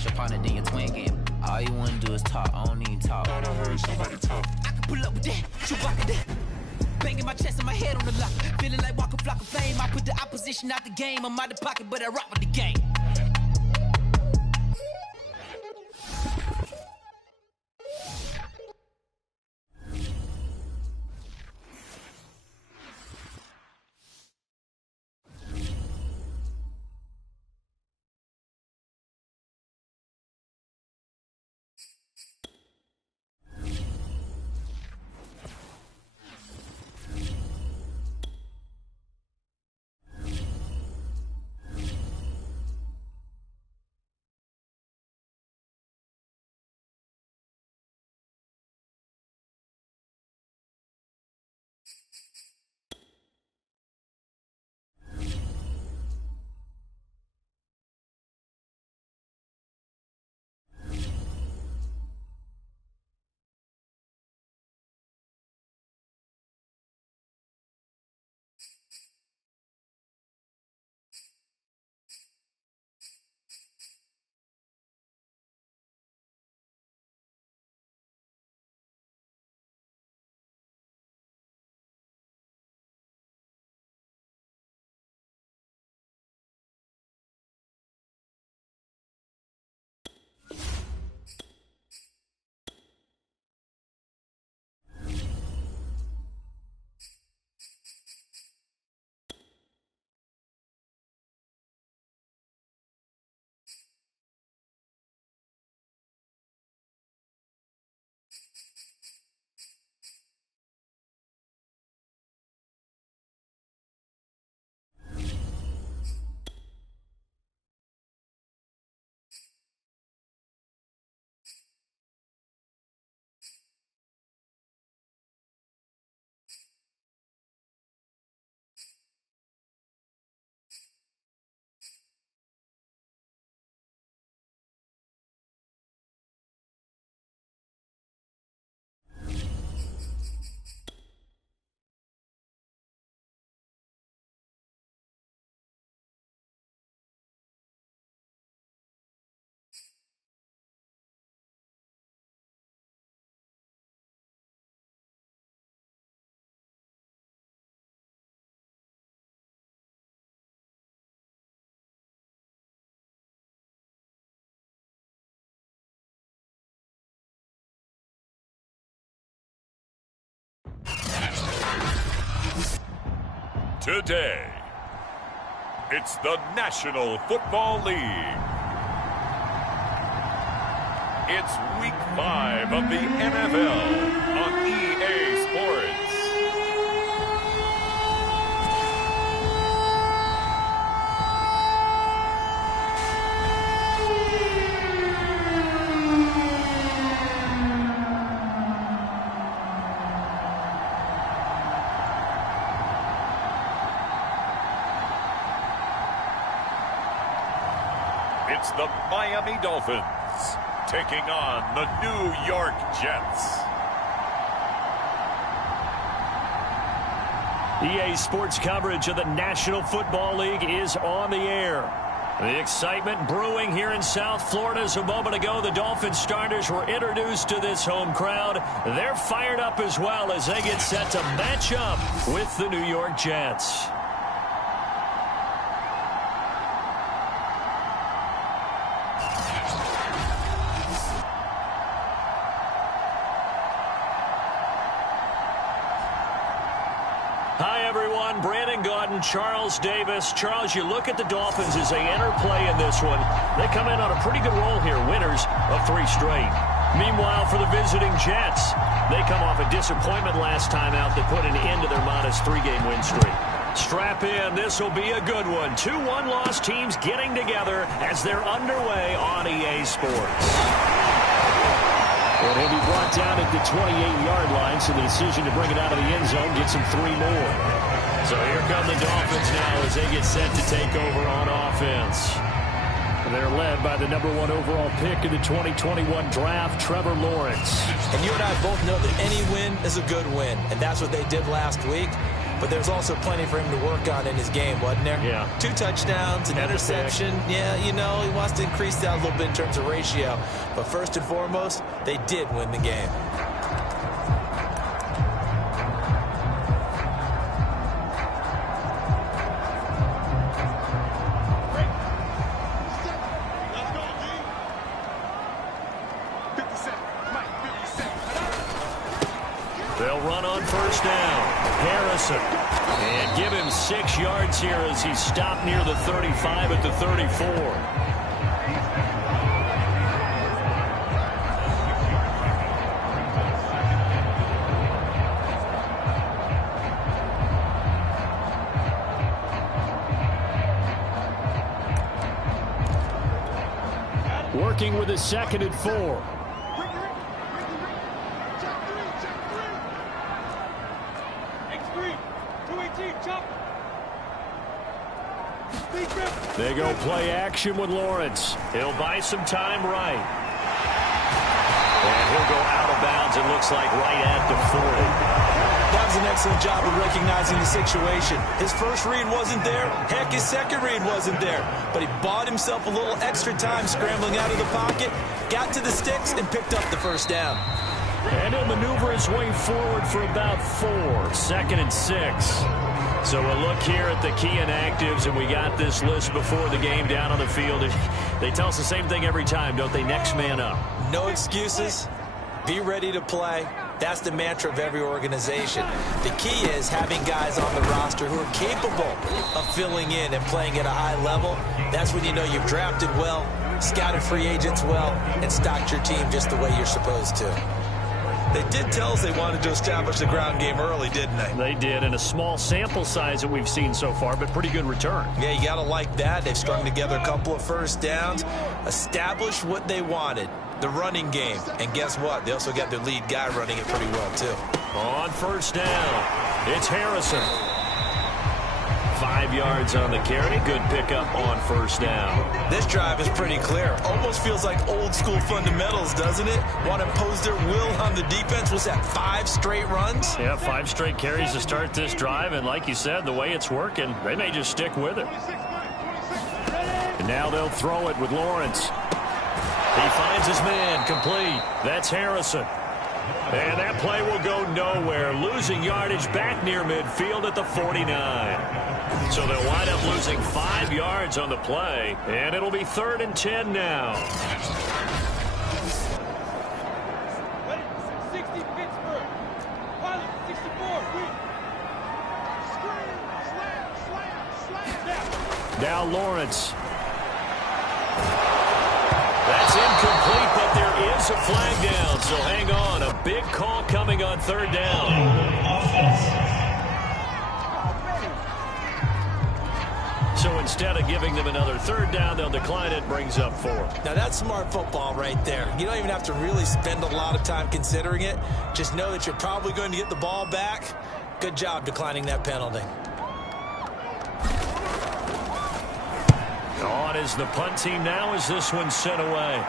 that's your partner, then your twin game. All you wanna do is talk, I don't even talk. I heard somebody talk. I can pull up with that, shoot rock with that. Banging my chest and my head on the lock. Feeling like Walker Flock of Flame. I put the opposition out the game. I'm out of pocket, but I rock with the game. Today, it's the National Football League. It's Week 5 of the NFL on EA Sports. It's the Miami Dolphins taking on the New York Jets. EA Sports coverage of the National Football League is on the air. The excitement brewing here in South Florida. As a moment ago, the Dolphins starters were introduced to this home crowd. They're fired up as well as they get set to match up with the New York Jets. Charles Davis. Charles, you look at the Dolphins as they enter play in this one. They come in on a pretty good roll here, winners of 3 straight. Meanwhile, for the visiting Jets, they come off a disappointment last time out that put an end to their modest 3-game win streak. Strap in. This will be a good one. 2 one-loss teams getting together as they're underway on EA Sports. Well, he'll be brought down at the 28-yard line, so the decision to bring it out of the end zone gets him 3 more. So here come the Dolphins now as they get set to take over on offense. They're led by the #1 overall pick in the 2021 draft, Trevor Lawrence. And you and I both know that any win is a good win, and that's what they did last week. but there's also plenty for him to work on in his game, wasn't there? Yeah. 2 touchdowns, an interception. Yeah, you know, he wants to increase that a little bit in terms of ratio. But first and foremost, they did win the game. They'll run on first down. Harrison. And give him 6 yards here as he stopped near the 35 at the 34. Working with a 2nd and 4. They go play action with Lawrence. He'll buy some time right. And he'll go out of bounds, it looks like, right at the 40. That was an excellent job of recognizing the situation. His first read wasn't there. Heck, his second read wasn't there. But he bought himself a little extra time scrambling out of the pocket, got to the sticks, and picked up the first down. And he'll maneuver his way forward for about 4. 2nd and 6. So we'll look here at the key inactives, and we got this list before the game down on the field. They tell us the same thing every time, don't they? Next man up. No excuses. Be ready to play. That's the mantra of every organization. The key is having guys on the roster who are capable of filling in and playing at a high level. That's when you know you've drafted well, scouted free agents well, and stocked your team just the way you're supposed to. They did tell us they wanted to establish the ground game early, didn't they? They did, and a small sample size that we've seen so far, but pretty good return. Yeah, you got to like that. They've strung together a couple of first downs, established what they wanted, the running game. And guess what? They also got their lead guy running it pretty well, too. On first down, it's Harrison. 5 yards on the carry. Good pickup on first down. This drive is pretty clear. Almost feels like old school fundamentals, doesn't it? Want to impose their will on the defense. Was that 5 straight runs? Yeah, 5 straight carries to start this drive. And like you said, the way it's working, they may just stick with it. And now they'll throw it with Lawrence. He finds his man complete. That's Harrison. And that play will go nowhere. Losing yardage back near midfield at the 49. So they'll wind up losing 5 yards on the play. And it'll be 3rd and 10 now. 60 Pittsburgh. Pilot 64. Now Lawrence. That's incomplete, but there is a flag down. So hang on. A big call coming on 3rd down. So instead of giving them another 3rd down, they'll decline it. Brings up 4th. Now that's smart football right there. You don't even have to really spend a lot of time considering it. Just know that you're probably going to get the ball back. Good job declining that penalty. On is the punt team now as this one's sent away.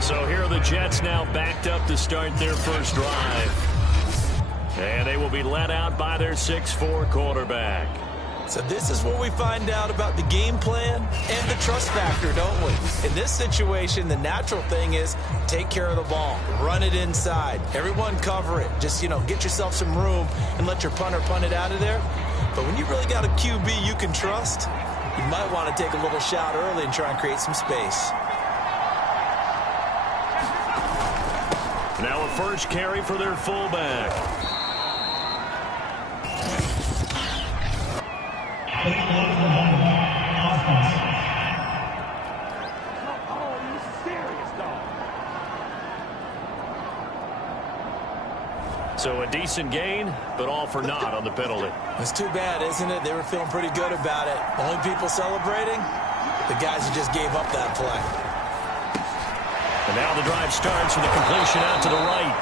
So here are the Jets now backed up to start their first drive. And they will be led out by their 6'4" quarterback. So this is what we find out about the game plan and the trust factor, don't we? In this situation, the natural thing is take care of the ball, run it inside, everyone cover it. Just, get yourself some room and let your punter punt it out of there. But when you really got a QB you can trust, you might want to take a little shot early and try and create some space. Now a first carry for their fullback. So a decent gain, but all for naught on the penalty. It's too bad, isn't it? They were feeling pretty good about it. Only people celebrating? The guys who just gave up that play. And now the drive starts with a completion out to the right.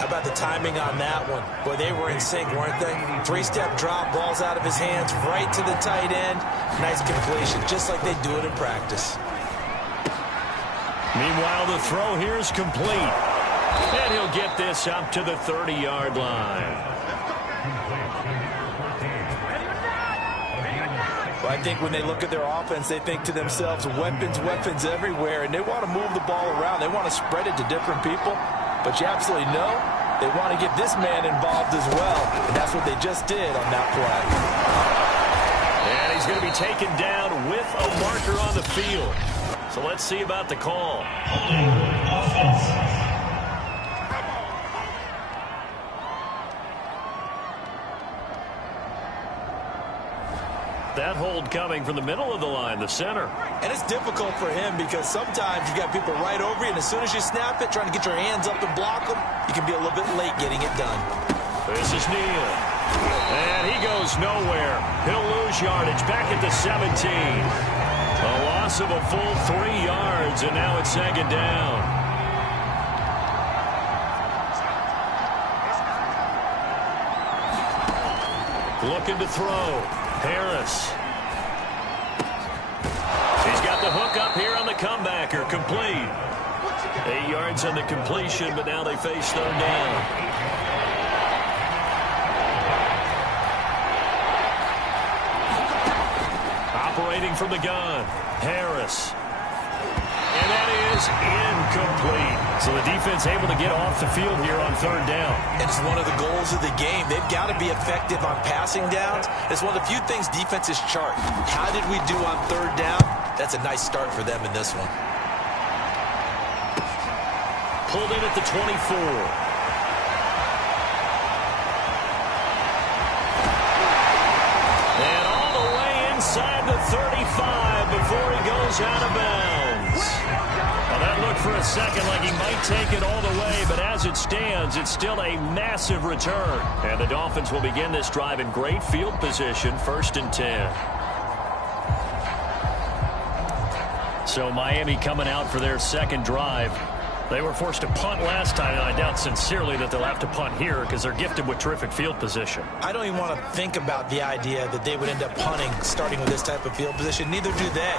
How about the timing on that one? Boy, they were in sync, weren't they? Three-step drop, balls out of his hands, right to the tight end. Nice completion, just like they do it in practice. Meanwhile, the throw here is complete. And he'll get this up to the 30-yard line. Well, I think when they look at their offense, they think to themselves, weapons, weapons everywhere, and they want to move the ball around. They want to spread it to different people. But you absolutely know they want to get this man involved as well, and that's what they just did on that play. And he's going to be taken down with a marker on the field. So let's see about the call. That hold coming from the middle of the line, the center. And it's difficult for him because sometimes you got people right over you, and as soon as you snap it, trying to get your hands up and block them, you can be a little bit late getting it done. This is Neal. And he goes nowhere. He'll lose yardage back at the 17. A loss of a full 3 yards, and now it's second down. Looking to throw. Harris. He's got the hook up here on the comebacker. Complete. 8 yards on the completion, but now they face third down. Operating from the gun, Harris. And that is incomplete. So the defense able to get off the field here on third down. It's one of the goals of the game. They've got to be effective on passing downs. It's one of the few things defenses chart. How did we do on third down? That's a nice start for them in this one. Pulled in at the 24. Inside the 35 before he goes out of bounds. Well, that looked for a second like he might take it all the way, but as it stands, it's still a massive return. And the Dolphins will begin this drive in great field position, 1st and 10. So Miami coming out for their second drive. They were forced to punt last time, and I doubt sincerely that they'll have to punt here because they're gifted with terrific field position. I don't even want to think about the idea that they would end up punting starting with this type of field position. Neither do they.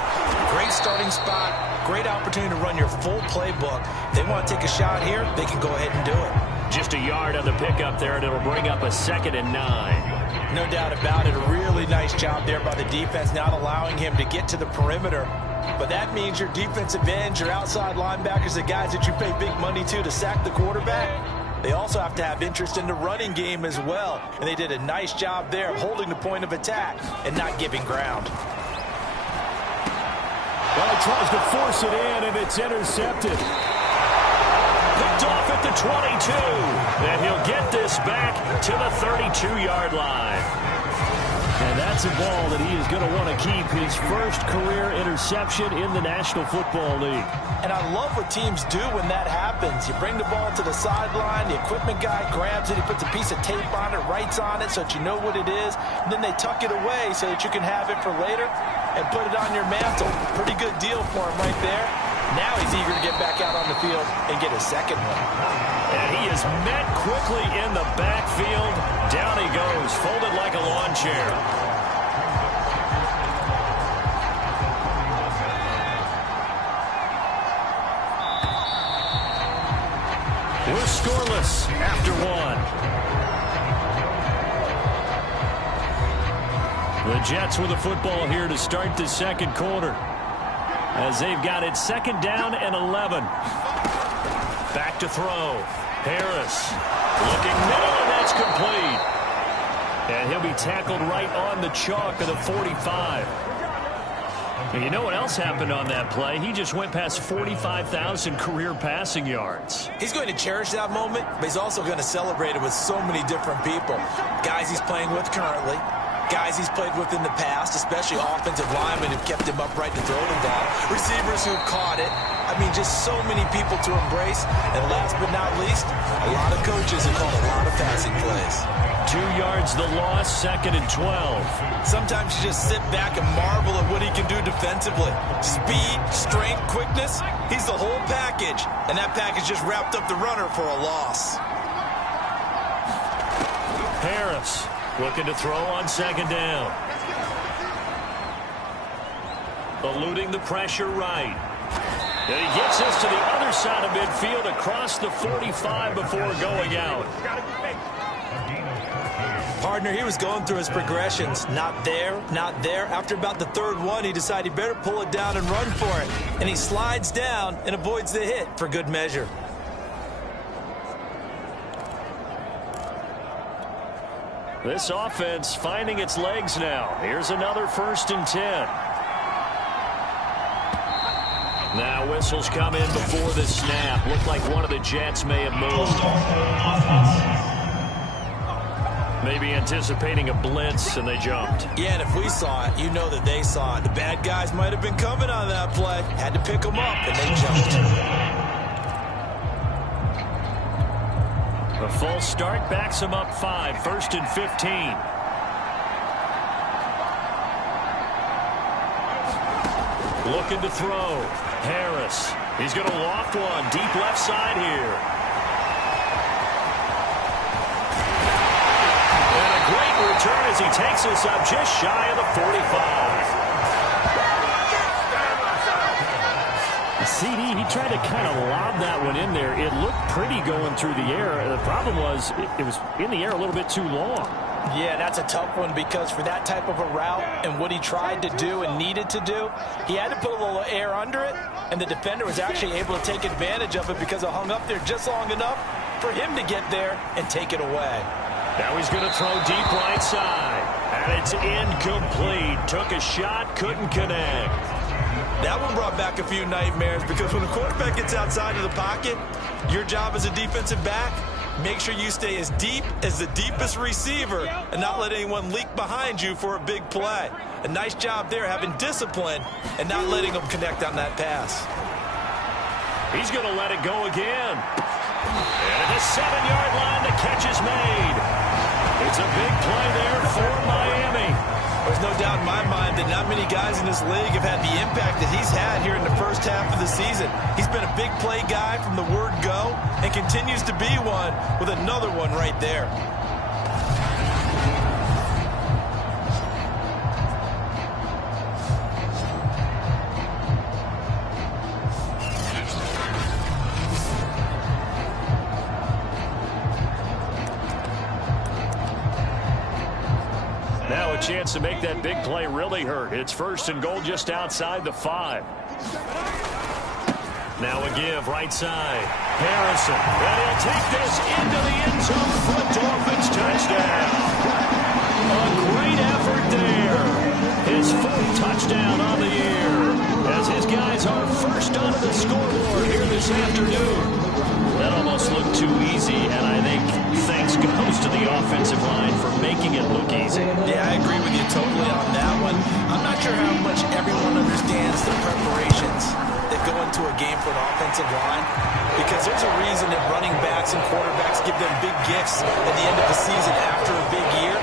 Great starting spot, great opportunity to run your full playbook. If they want to take a shot here, they can go ahead and do it. Just a yard on the pickup there, and it'll bring up a 2nd and 9. No doubt about it. A really nice job there by the defense, not allowing him to get to the perimeter. But that means your defensive ends, your outside linebackers, the guys that you pay big money to sack the quarterback, they also have to have interest in the running game as well. And they did a nice job there of holding the point of attack and not giving ground. Well, he tries to force it in, and it's intercepted. Picked off at the 22. And he'll get this back to the 32-yard line. And that's a ball that he is going to want to keep, his first career interception in the National Football League. And I love what teams do when that happens. You bring the ball to the sideline, the equipment guy grabs it, he puts a piece of tape on it, writes on it so that you know what it is, and then they tuck it away so that you can have it for later and put it on your mantle. Pretty good deal for him right there. Now he's eager to get back out on the field and get his second one. And he is met quickly in the backfield. Down he goes, folded like a lawn chair. We're scoreless after one. The Jets with the football here to start the second quarter, as they've got it 2nd down and 11. Back to throw. Harris looking middle, and that's complete. And he'll be tackled right on the chalk of the 45. And you know what else happened on that play? He just went past 45,000 career passing yards. He's going to cherish that moment, but he's also going to celebrate it with so many different people. Guys he's playing with currently, guys he's played with in the past, especially offensive linemen who've kept him upright to throw the ball, receivers who've caught it. I mean, just so many people to embrace. And last but not least, a lot of coaches have called a lot of passing plays. 2 yards the loss, 2nd and 12. Sometimes you just sit back and marvel at what he can do defensively. Speed, strength, quickness, he's the whole package. And that package just wrapped up the runner for a loss. Harris looking to throw on second down. Eluding the pressure right. And he gets us to the other side of midfield across the 45 before going out. Partner, he was going through his progressions. Not there, not there. After about the third one, he decided he better pull it down and run for it. And he slides down and avoids the hit for good measure. This offense finding its legs now. Here's another 1st and 10. Now whistles come in before the snap. Looked like one of the Jets may have moved. Maybe anticipating a blitz, and they jumped. Yeah, and if we saw it, you know that they saw it. The bad guys might have been coming on that play. Had to pick them up, and they jumped. A false start backs him up 5, 1st and 15. Looking to throw. Harris. He's going to loft one. Deep left side here. And a great return as he takes us up just shy of the 45. CD, he tried to kind of lob that one in there. It looked pretty going through the air. The problem was it was in the air a little bit too long. Yeah, that's a tough one because for that type of a route and what he tried to do and needed to do, he had to put a little air under it, and the defender was actually able to take advantage of it because it hung up there just long enough for him to get there and take it away. Now he's going to throw deep right side, and it's incomplete. Took a shot, couldn't connect. That one brought back a few nightmares because when the quarterback gets outside of the pocket, your job as a defensive back, make sure you stay as deep as the deepest receiver and not let anyone leak behind you for a big play. A nice job there having discipline and not letting them connect on that pass. He's going to let it go again. And at the 7-yard line, the catch is made. It's a big play there for Miami. There's no doubt in my mind that not many guys in this league have had the impact that he's had here in the first half of the season. He's been a big play guy from the word go and continues to be one with another one right there. Now a chance to make that big play really hurt. It's 1st and goal just outside the 5. Now a give right side. Harrison. And he'll take this into the end zone for a Dolphins touchdown. A great effort there. His 4th touchdown on the year. As his guys are first onto the scoreboard here this afternoon. That almost looked too easy, and I think thanks goes to the offensive line for making it look easy. Yeah, I agree with you totally on that one. I'm not sure how much everyone understands the preparations that go into a game for an offensive line, because there's a reason that running backs and quarterbacks give them big gifts at the end of the season after a big year.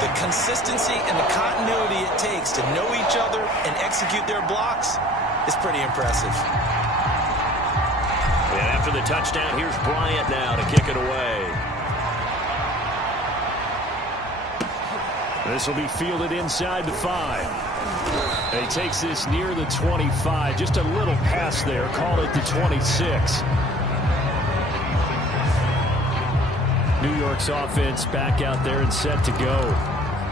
The consistency and the continuity it takes to know each other and execute their blocks is pretty impressive. And after the touchdown, here's Bryant now to kick it away. This will be fielded inside the 5. And he takes this near the 25. Just a little pass there. Call it the 26. New York's offense back out there and set to go.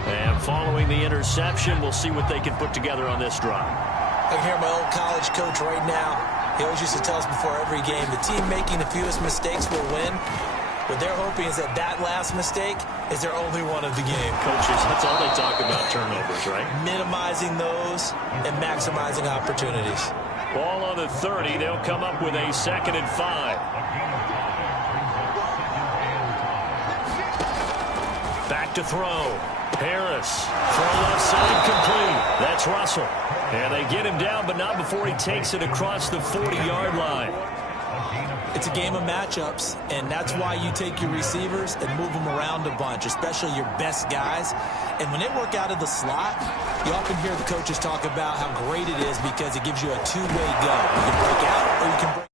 And following the interception, we'll see what they can put together on this drive. I can hear my old college coach right now. He always used to tell us before every game, the team making the fewest mistakes will win. What they're hoping is that that last mistake is their only one of the game. Coaches, that's all they talk about, turnovers, right? Minimizing those and maximizing opportunities. Ball on the 30. They'll come up with a 2nd and 5. Back to throw. Harris. Throw left side complete. That's Russell. And they get him down, but not before he takes it across the 40-yard line. It's a game of matchups, and that's why you take your receivers and move them around a bunch, especially your best guys. And when they work out of the slot, you often hear the coaches talk about how great it is because it gives you a two-way go. You can break out or you can break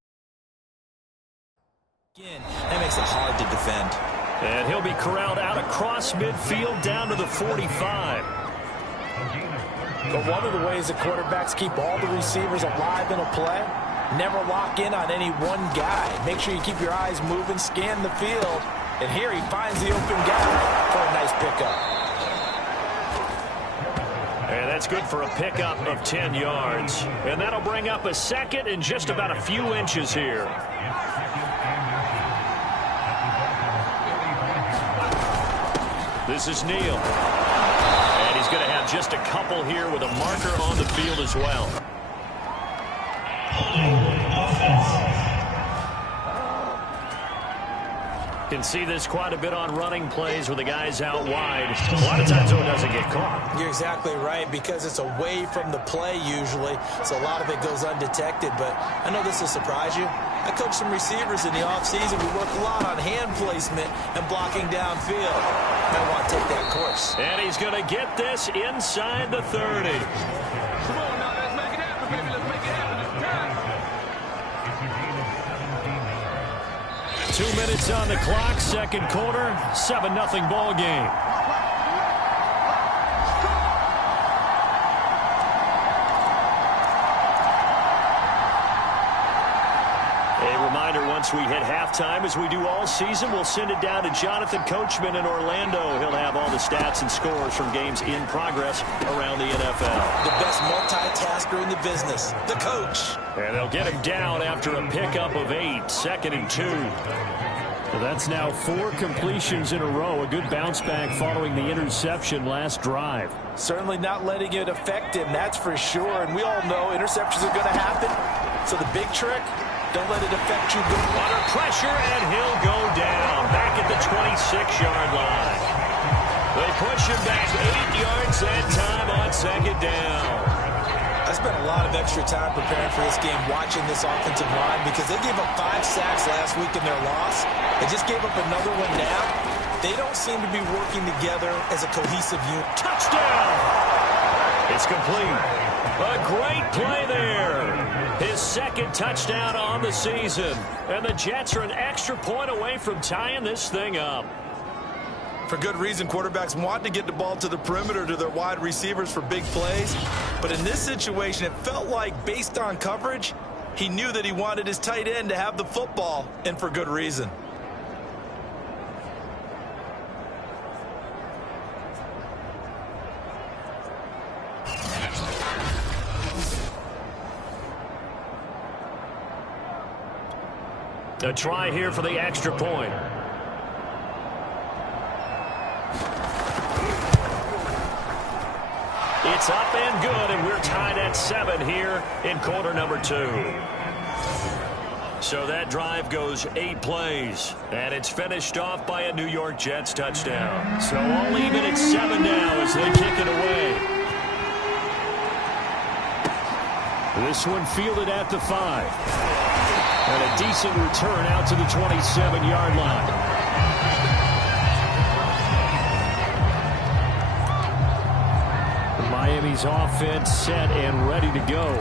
in. That makes it hard to defend. And he'll be corralled out across midfield down to the 45. But one of the ways that quarterbacks keep all the receivers alive in a play, never lock in on any one guy. Make sure you keep your eyes moving, scan the field. And here he finds the open guy for a nice pickup. And that's good for a pickup of 10 yards. And that'll bring up a second and just about a few inches here. This is Neal. And he's going to have just a couple here with a marker on the field as well. Can see this quite a bit on running plays with the guys out wide. A lot of times, though, it doesn't get caught. You're exactly right, because it's away from the play usually, so a lot of it goes undetected. But I know this will surprise you. I coach some receivers in the offseason. We work a lot on hand placement and blocking downfield. Might want to take that course. And he's going to get this inside the 30. Come on now, let's make it happen, baby. Let's make it happen. It's time. 2 minutes on the clock, second quarter, 7-0 ball game. A reminder, once we hit halftime, as we do all season, we'll send it down to Jonathan Coachman in Orlando. He'll have all the stats and scores from games in progress around the NFL. The best multitasker in the business, the coach. And they'll get him down after a pickup of 8, 2nd and 2. Well, that's now 4 completions in a row. A good bounce back following the interception last drive. Certainly not letting it affect him, that's for sure. And we all know interceptions are going to happen. So the big trick, don't let it affect you. Under pressure, and he'll go down back at the 26-yard line. They push him back 8 yards that time on 2nd down. I spent a lot of extra time preparing for this game, watching this offensive line, because they gave up 5 sacks last week in their loss. They just gave up another one now. They don't seem to be working together as a cohesive unit. Touchdown! It's complete. A great play there. His 2nd touchdown on the season. And the Jets are an extra point away from tying this thing up. For good reason, quarterbacks want to get the ball to the perimeter to their wide receivers for big plays. But in this situation, it felt like, based on coverage, he knew that he wanted his tight end to have the football, and for good reason. A try here for the extra point. It's up and good, and we're tied at 7 here in quarter number 2. So that drive goes 8 plays, and it's finished off by a New York Jets touchdown. So all even at 7 now as they kick it away. This one fielded at the 5. And a decent return out to the 27-yard line. Miami's offense set and ready to go.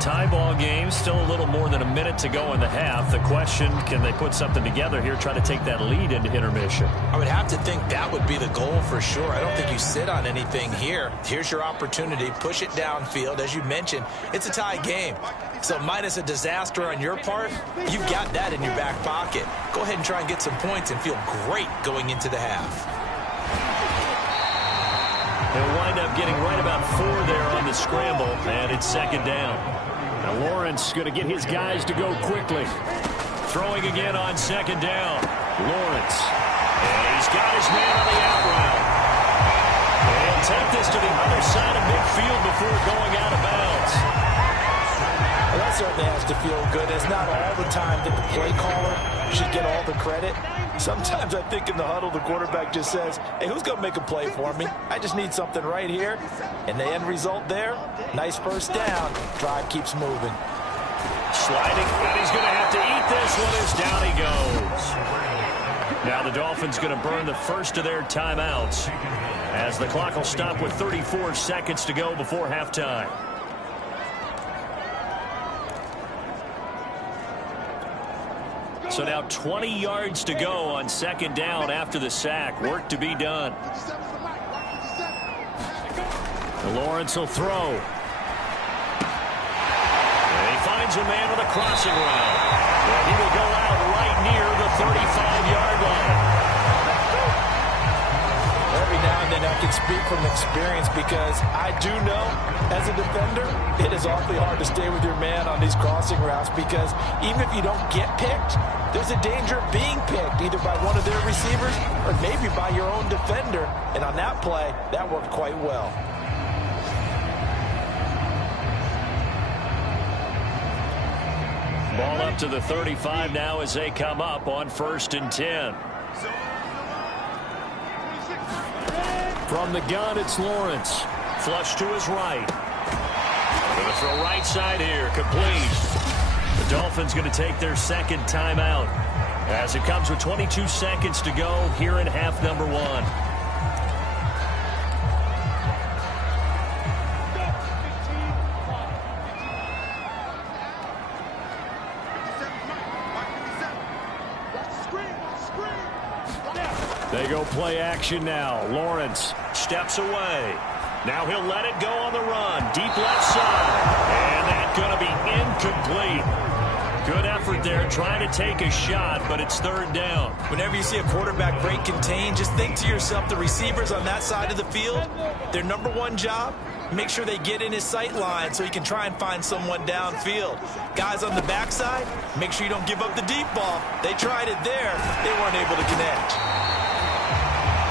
Tie ball game, still a little more than a minute to go in the half. The question, can they put something together here, try to take that lead into intermission? I would have to think that would be the goal for sure. I don't think you sit on anything here. Here's your opportunity. Push it downfield. As you mentioned, it's a tie game. So minus a disaster on your part, you've got that in your back pocket. Go ahead and try and get some points and feel great going into the half. He'll wind up getting right about 4 there on the scramble, and it's 2nd down. Now Lawrence going to get his guys to go quickly. Throwing again on 2nd down. Lawrence. And he's got his man on the out route. He'll take this to the other side of midfield before going out of bounds. Well, that certainly has to feel good. It's not all the time that the play caller should get all the credit. Sometimes I think in the huddle, the quarterback just says, hey, who's going to make a play for me? I just need something right here. And the end result there, nice first down. Drive keeps moving. Sliding, and he's going to have to eat this one as down he goes. Now the Dolphins going to burn the first of their timeouts as the clock will stop with 34 seconds to go before halftime. So now 20 yards to go on second down after the sack. Work to be done. Lawrence will throw. And he finds a man on the crossing route. And he will go out right near the 35-yard line. Every now and then I can speak from experience because I do know, as a defender, it is awfully hard to stay with your man on these crossing routes because even if you don't get picked, there's a danger of being picked either by one of their receivers or maybe by your own defender. And on that play, that worked quite well. Ball up to the 35 now as they come up on 1st and 10. From the gun, it's Lawrence. Flush to his right. Going to throw right side here. Complete. The Dolphins going to take their second timeout as it comes with 22 seconds to go here in half number 1. They go play action now. Lawrence steps away. Now he'll let it go on the run. Deep left side. And that's going to be incomplete. Good effort there trying to take a shot, but it's 3rd down. Whenever you see a quarterback break contain, just think to yourself, the receivers on that side of the field, their number one job, make sure they get in his sight line so he can try and find someone downfield. Guys on the backside, make sure you don't give up the deep ball. They tried it there. They weren't able to connect.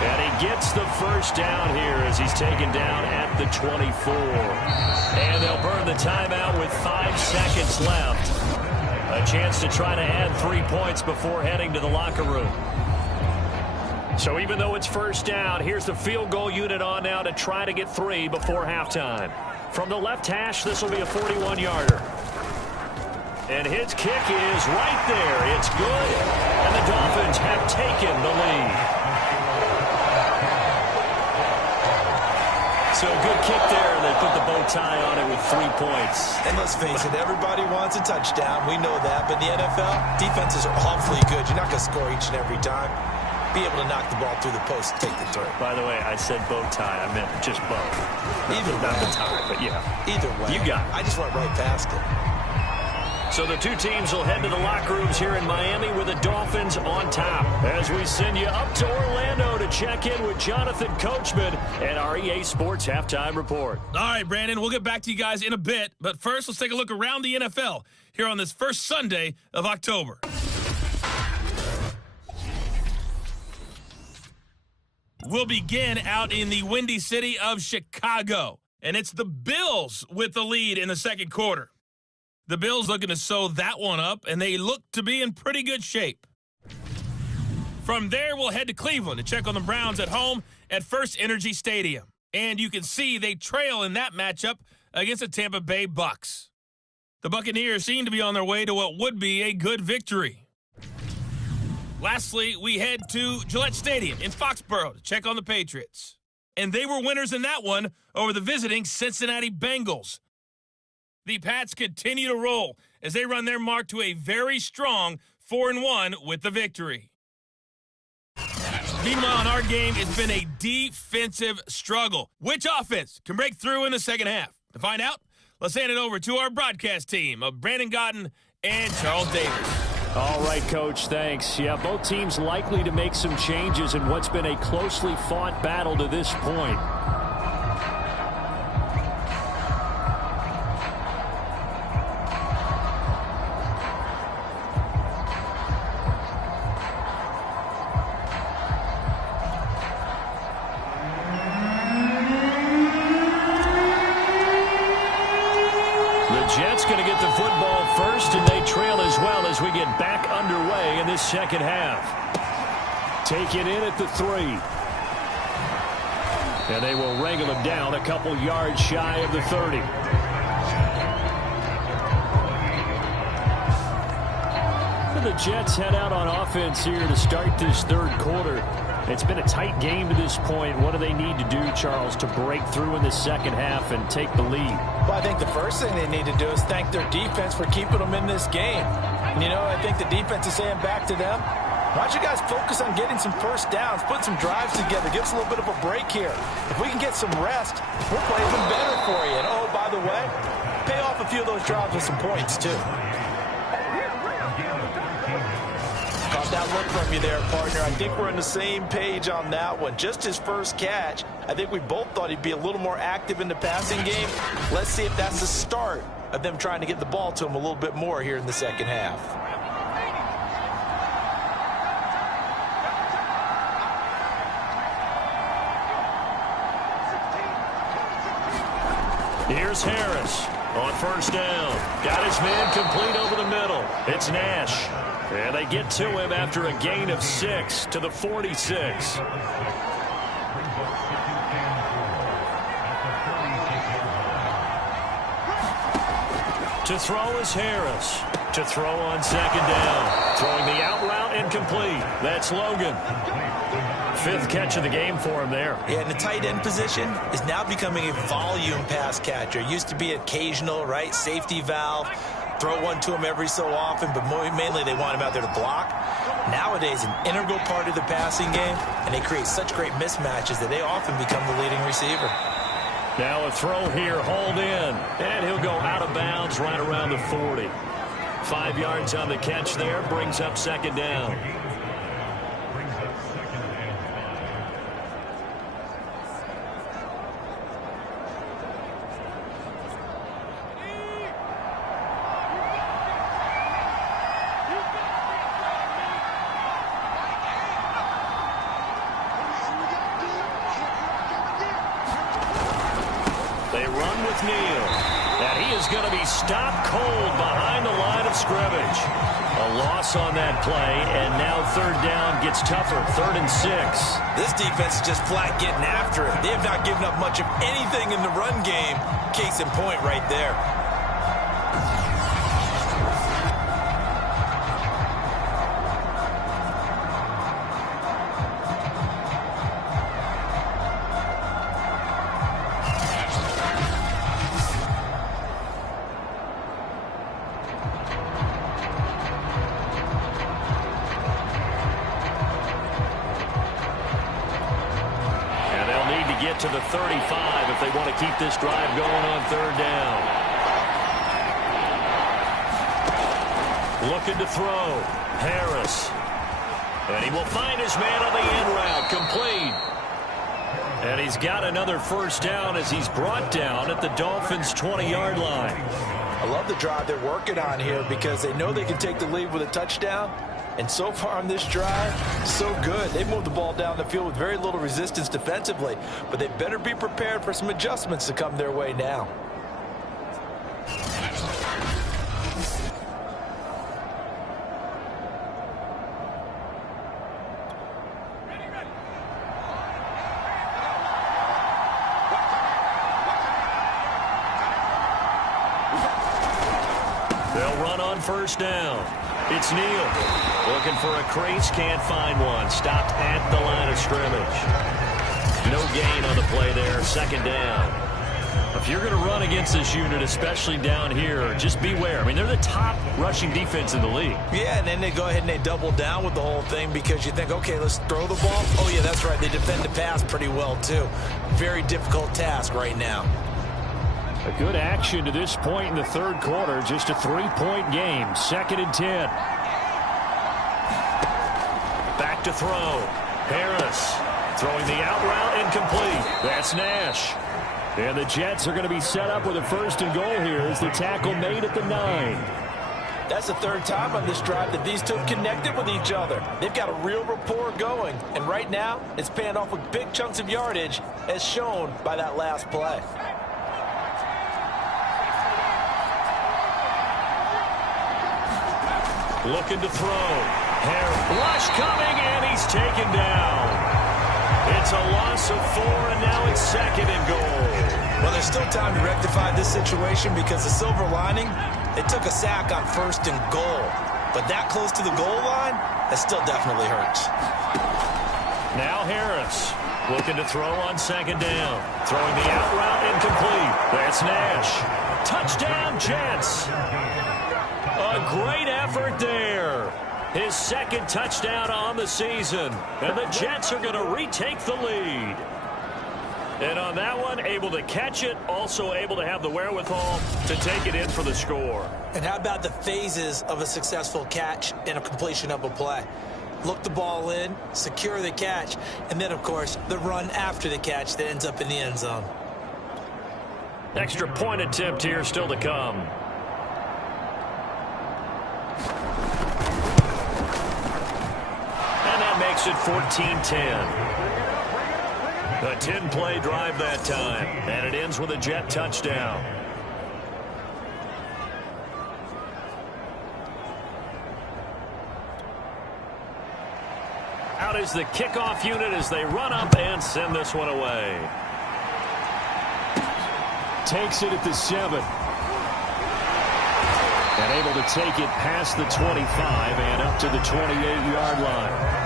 And he gets the first down here as he's taken down at the 24. And they'll burn the timeout with 5 seconds left. A chance to try to add 3 points before heading to the locker room. So even though it's first down, here's the field goal unit on now to try to get 3 before halftime. From the left hash, this will be a 41-yarder. And his kick is right there. It's good. And the Dolphins have taken the lead. So a good kick there, and they put the bow tie on it with 3 points. And let's face it, everybody wants a touchdown. We know that. But in the NFL, defenses are awfully good. You're not going to score each and every time. Be able to knock the ball through the post and take the turn. By the way, I said bow tie. I meant just bow. Either not way. the tie, but yeah. Either way. You got it. I just went right past it. So the two teams will head to the locker rooms here in Miami with the Dolphins on top. As we send you up to Orlando to check in with Jonathan Coachman and our EA Sports Halftime Report. All right, Brandon, we'll get back to you guys in a bit. But first, let's take a look around the NFL here on this first Sunday of October. We'll begin out in the windy city of Chicago. And it's the Bills with the lead in the second quarter. The Bills looking to sew that one up, and they look to be in pretty good shape. From there, we'll head to Cleveland to check on the Browns at home at First Energy Stadium. And you can see they trail in that matchup against the Tampa Bay Bucks. The Buccaneers seem to be on their way to what would be a good victory. Lastly, we head to Gillette Stadium in Foxborough to check on the Patriots. And they were winners in that one over the visiting Cincinnati Bengals. The Pats continue to roll as they run their mark to a very strong 4-1 with the victory. Meanwhile, in our game, it's been a defensive struggle. Which offense can break through in the second half? To find out, let's hand it over to our broadcast team of Brandon Gotten and Charles Davis. All right, Coach, thanks. Yeah, both teams likely to make some changes in what's been a closely fought battle to this point. Jets going to get the football first, and they trail as well as we get back underway in this second half. Take it in at the 3. And they will wrangle him down a couple yards shy of the 30. And the Jets head out on offense here to start this third quarter. It's been a tight game to this point. What do they need to do, Charles, to break through in the second half and take the lead? Well, I think the first thing they need to do is thank their defense for keeping them in this game. And, you know, I think the defense is saying back to them, why don't you guys focus on getting some first downs, put some drives together, give us a little bit of a break here. If we can get some rest, we'll play even better for you. And, oh, by the way, pay off a few of those drives with some points, too. Caught that look from you there, partner. I think we're on the same page on that one. Just his first catch, I think we both thought he'd be a little more active in the passing game. Let's see if that's the start of them trying to get the ball to him a little bit more here in the second half. Here's Harris on first down. Got his man complete over the middle. It's Nash. And they get to him after a gain of 6 to the 46. To throw is Harris. To throw on second down. Throwing the out route incomplete. That's Logan. 5th catch of the game for him there. Yeah, and the tight end position is now becoming a volume pass catcher. Used to be occasional, right? Safety valve. Throw one to him every so often, but mainly they want him out there to block. Nowadays, an integral part of the passing game, and they create such great mismatches that they often become the leading receiver. Now a throw here, hauled in, and he'll go out of bounds right around the 40. 5 yards on the catch there, brings up second down. Going to be stopped cold behind the line of scrimmage. A loss on that play, and now third down gets tougher. 3rd and 6. This defense is just flat getting after it. They have not given up much of anything in the run game. Case in point right there. To the 35 if they want to keep this drive going on third down. Looking to throw. Harris. And he will find his man on the end route. Complete. And he's got another first down as he's brought down at the Dolphins' 20-yard line. I love the drive they're working on here because they know they can take the lead with a touchdown. And so far on this drive, so good. They've moved the ball down the field with very little resistance defensively, but they better be prepared for some adjustments to come their way now. They'll run on first down. It's Neal. Looking for a crease, can't find one. Stopped at the line of scrimmage. No gain on the play there. Second down. If you're going to run against this unit, especially down here, just beware. I mean, they're the top rushing defense in the league. Yeah, and then they go ahead and they double down with the whole thing because you think, okay, let's throw the ball. Oh, yeah, that's right. They defend the pass pretty well, too. Very difficult task right now. A good action to this point in the third quarter. Just a 3-point game. 2nd and 10. Back to throw. Harris throwing the out route incomplete. That's Nash. And the Jets are going to be set up with a 1st and goal here as the tackle made at the 9. That's the 3rd time on this drive that these two have connected with each other. They've got a real rapport going. And right now, it's paying off with big chunks of yardage as shown by that last play. Looking to throw. Rush coming, and he's taken down. It's a loss of 4, and now it's 2nd and goal. Well, there's still time to rectify this situation because the silver lining, they took a sack on 1st and goal. But that close to the goal line, that still definitely hurts. Now Harris looking to throw on second down. Throwing the out route incomplete. That's Nash. Touchdown, Jets. A great effort there. His second touchdown on the season. And the Jets are going to retake the lead. And on that one, able to catch it, also able to have the wherewithal to take it in for the score. And how about the phases of a successful catch and a completion of a play? Look the ball in, secure the catch, and then, of course, the run after the catch that ends up in the end zone. Extra point attempt here still to come. And that makes it 14-10. A 10-play drive that time, and it ends with a Jet touchdown. Out is the kickoff unit as they run up and send this one away. Takes it at the 7. And able to take it past the 25 and up to the 28-yard line.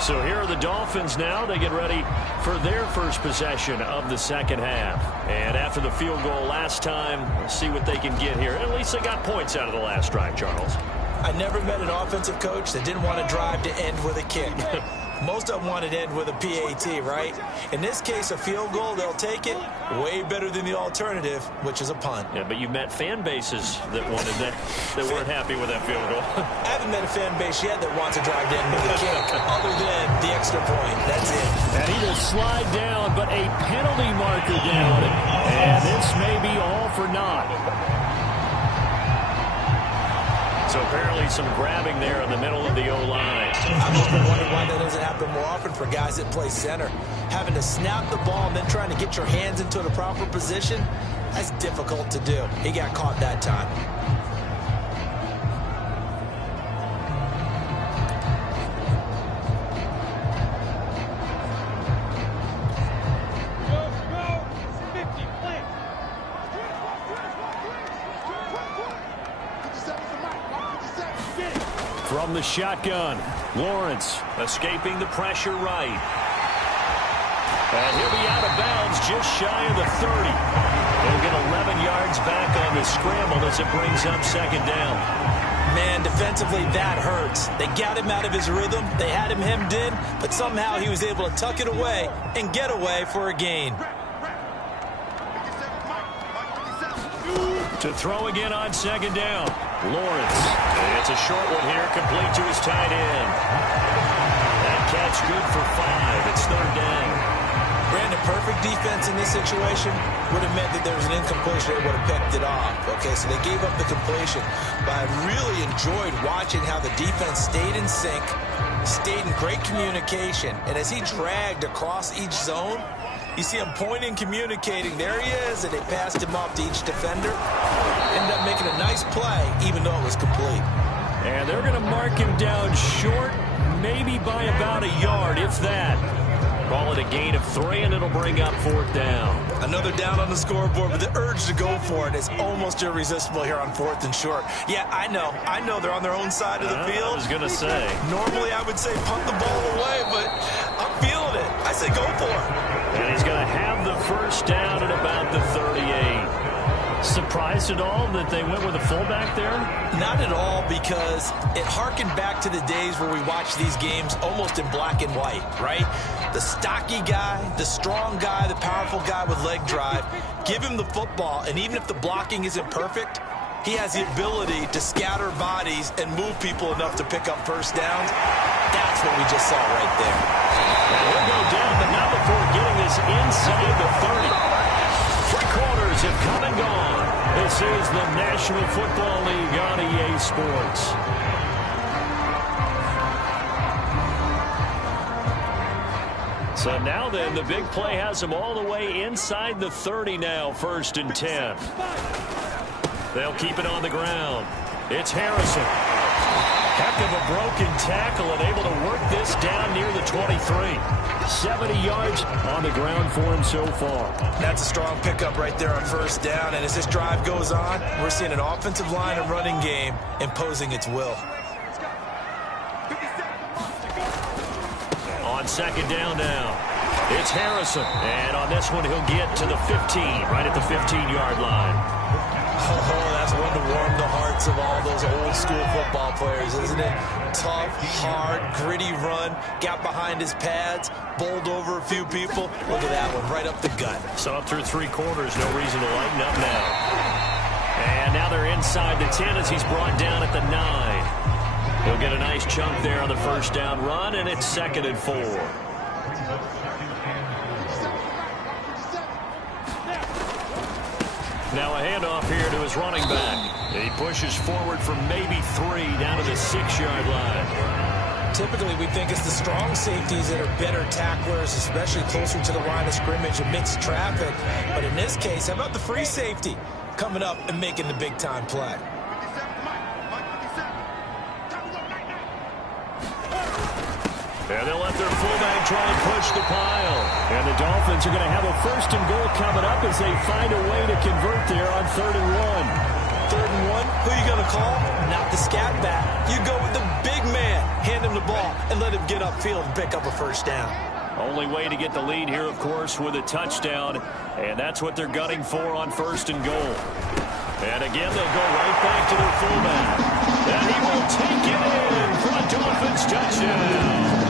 So here are the Dolphins now. They get ready for their first possession of the second half. And after the field goal last time, let's see what they can get here. At least they got points out of the last drive, Charles. I never met an offensive coach that didn't want to drive to end with a kick. Most of them wanted to end with a PAT, right? In this case, a field goal, they'll take it. Way better than the alternative, which is a punt. Yeah, but you met fan bases that wanted that weren't happy with that field goal. I haven't met a fan base yet that wants to drive to end with a kick, other than the extra point. That's it. And he will slide down, but a penalty marker down. And this may be all for naught. So apparently some grabbing there in the middle of the O-line. I've often wondered why that doesn't happen more often for guys that play center. Having to snap the ball and then trying to get your hands into the proper position, that's difficult to do. He got caught that time. From the shotgun, Lawrence escaping the pressure right. And he'll be out of bounds just shy of the 30. He'll get 11 yards back on the scramble as it brings up second down. Man, defensively, that hurts. They got him out of his rhythm. They had him hemmed in, but somehow he was able to tuck it away and get away for a gain. To throw again on second down, Lawrence. And it's a short one here, complete to his tight end. That catch good for 5. It's third down. Brandon, perfect defense in this situation would have meant that there was an incompletion. They would have picked it off. Okay, so they gave up the completion. But I really enjoyed watching how the defense stayed in sync, stayed in great communication. And as he dragged across each zone, you see him pointing, communicating. There he is, and they passed him off to each defender. Ended up making a nice play, even though it was complete. And they're going to mark him down short, maybe by about a yard, if that. Call it a gain of 3, and it'll bring up fourth down. Another down on the scoreboard, but the urge to go for it is almost irresistible here on 4th and short. Yeah, I know they're on their own side of the field. I was going to say. Normally I would say punt the ball away, but I'm feeling it. I say go for it. And he's going to have the first down at about the 38. Surprised at all that they went with a fullback there? Not at all, because it harkened back to the days where we watched these games almost in black and white, right? The stocky guy, the strong guy, the powerful guy with leg drive, give him the football, and even if the blocking isn't perfect, he has the ability to scatter bodies and move people enough to pick up first downs. That's what we just saw right there. And he'll go down, but not before getting this inside the 30. 3 quarters have come and gone. This is the National Football League on EA Sports. So now then, the big play has them all the way inside the 30 now, 1st and 10. They'll keep it on the ground. It's Harrison. Heck of a broken tackle and able to work this down near the 23. 70 yards on the ground for him so far. That's a strong pickup right there on first down. And as this drive goes on, we're seeing an offensive line and running game imposing its will. On second down now, it's Harrison. And on this one, he'll get to the 15, right at the 15-yard line. Oh, that's one to warm the hearts of all those old-school football players, isn't it? Tough, hard, gritty run, got behind his pads, bowled over a few people. Look at that one, right up the gut. So up through 3 quarters, no reason to lighten up now. And now they're inside the 10 as he's brought down at the 9. He'll get a nice chunk there on the first down run, and it's 2nd and 4. Now a handoff here to his running back. He pushes forward from maybe 3 down to the 6-yard line. Typically, we think it's the strong safeties that are better tacklers, especially closer to the line of scrimmage amidst traffic. But in this case, how about the free safety coming up and making the big-time play? And they'll let their fullback try and push the pile. And the Dolphins are going to have a 1st and goal coming up as they find a way to convert there on 3rd and 1. 3rd and 1, who are you going to call? Not the scat back. You go with the big man. Hand him the ball and let him get upfield and pick up a 1st down. Only way to get the lead here, of course, with a touchdown. And that's what they're gunning for on 1st and goal. And again, they'll go right back to their fullback. And he will take it in for a Dolphins touchdown.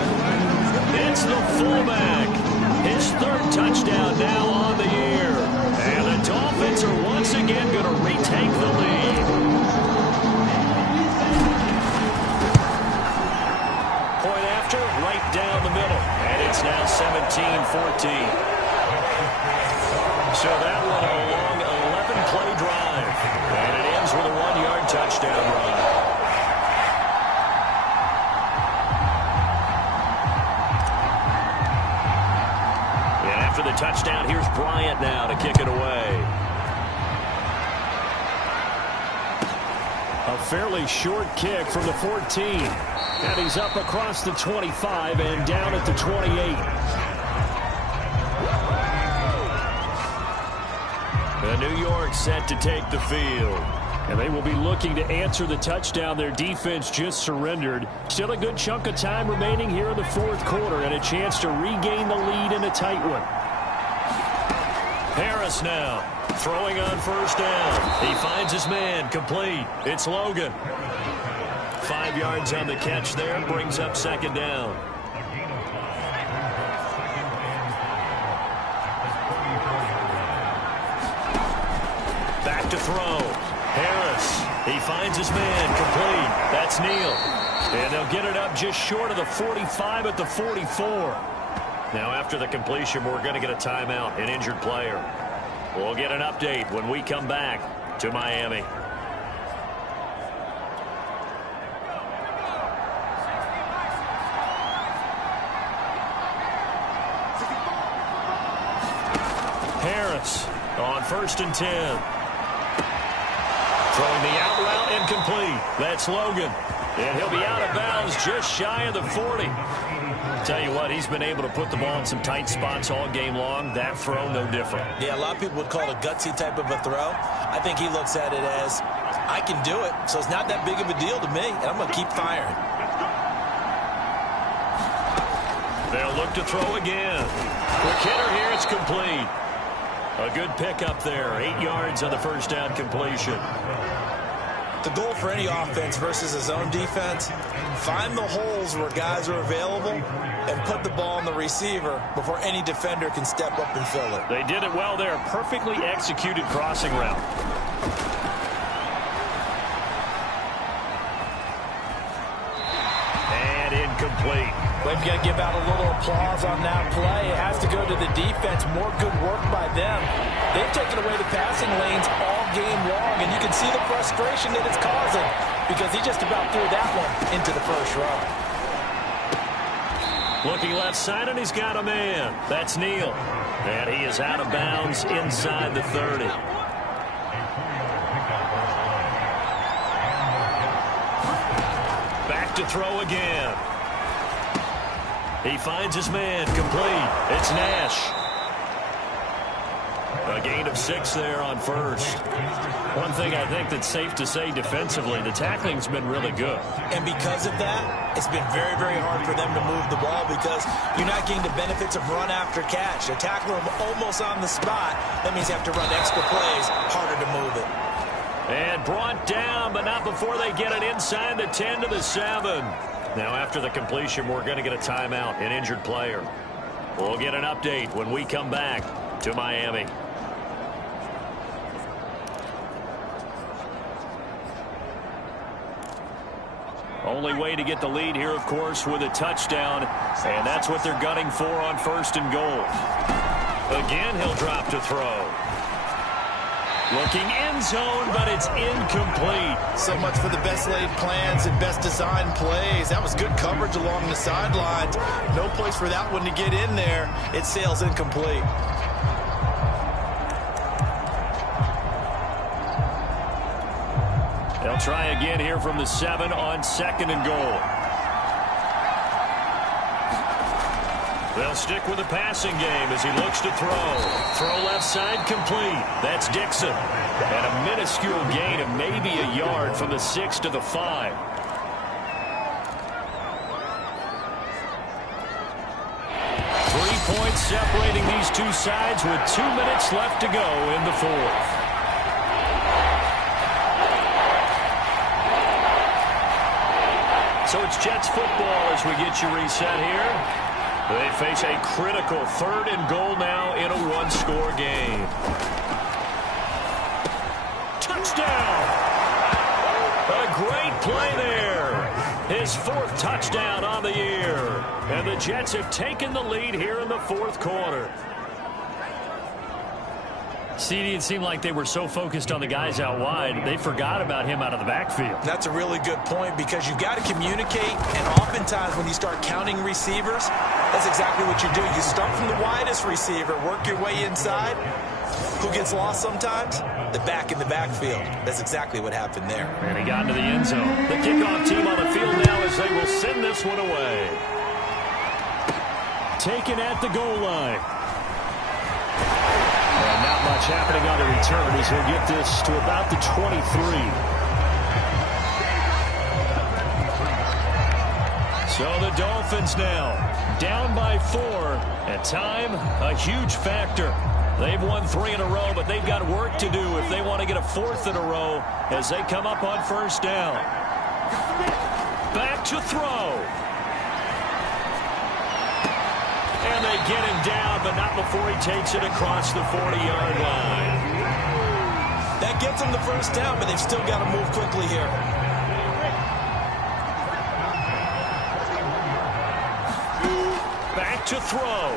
It's the fullback. His 3rd touchdown now on the year. And the Dolphins are once again going to retake the lead. Point after, right down the middle. And it's now 17-14. So that one a long 11-play drive. And it ends with a 1-yard touchdown run. For the touchdown, here's Bryant now to kick it away. A fairly short kick from the 14. And he's up across the 25 and down at the 28. The New York set to take the field. And they will be looking to answer the touchdown their defense just surrendered. Still a good chunk of time remaining here in the 4th quarter and a chance to regain the lead in a tight one. Harris now throwing on 1st down. He finds his man, complete. It's Logan. 5 yards on the catch there, brings up 2nd down. Back to throw. Harris, he finds his man, complete. That's Neal. And they'll get it up just short of the 45 at the 44. Now, after the completion, we're going to get a timeout, an injured player. We'll get an update when we come back to Miami. Harris on 1st and 10. Throwing the out route incomplete. That's Logan. And he'll be out of bounds just shy of the 40. Tell you what, he's been able to put the ball in some tight spots all game long. That throw, no different. Yeah, a lot of people would call it a gutsy type of a throw. I think he looks at it as, I can do it, so it's not that big of a deal to me, and I'm going to keep firing. They'll look to throw again. Quick hitter here, it's complete. A good pickup there, 8 yards on the 1st down completion. The goal for any offense versus a zone defense, find the holes where guys are available and put the ball on the receiver before any defender can step up and fill it. They did it well there. Perfectly executed crossing route. And incomplete. We've got to give out a little applause on that play. It has to go to the defense. More good work by them. They've taken away the passing lanes all game long, and you can see the frustration that it's causing because he just about threw that one into the 1st row. Looking left side, and he's got a man. That's Neal. And he is out of bounds inside the 30. Back to throw again. He finds his man, complete. It's Nash. A gain of 6 there on first. One thing I think that's safe to say defensively, the tackling's been really good. And because of that, it's been very, very hard for them to move the ball because you're not getting the benefits of run after catch. They're tackling them almost on the spot. That means you have to run extra plays, harder to move it. And brought down, but not before they get it inside the 10 to the 7. Now after the completion, we're going to get a timeout, an injured player. We'll get an update when we come back to Miami. Only way to get the lead here, of course, with a touchdown. And that's what they're gunning for on 1st and goal. Again, he'll drop to throw. Looking end zone, but it's incomplete. So much for the best laid plans and best designed plays. That was good coverage along the sidelines. No place for that one to get in there. It sails incomplete. They'll try again here from the 7 on 2nd and goal. They'll stick with the passing game as he looks to throw. Throw left side complete. That's Dixon. And a minuscule gain of maybe a yard from the 6 to the 5. Points separating these two sides with 2 minutes left to go in the 4th. So it's Jets football as we get you reset here. They face a critical 3rd and goal now in a 1-score game. Touchdown! A great play there. His 4th touchdown on the year. And the Jets have taken the lead here in the 4th quarter. CD, it seemed like they were so focused on the guys out wide, they forgot about him out of the backfield. That's a really good point because you've got to communicate, and oftentimes when you start counting receivers, that's exactly what you do. You start from the widest receiver, work your way inside. Who gets lost sometimes? The back in the backfield. That's exactly what happened there. And he got into the end zone. The kickoff team on the field now as they will send this one away. Taken at the goal line. And not much happening on the return as he'll get this to about the 23. So the Dolphins now down by 4. At time, a huge factor. They've won 3 in a row, but they've got work to do if they want to get a 4th in a row as they come up on 1st down. Back to throw. And they get him down, but not before he takes it across the 40-yard line. That gets them the 1st down, but they've still got to move quickly here. Back to throw.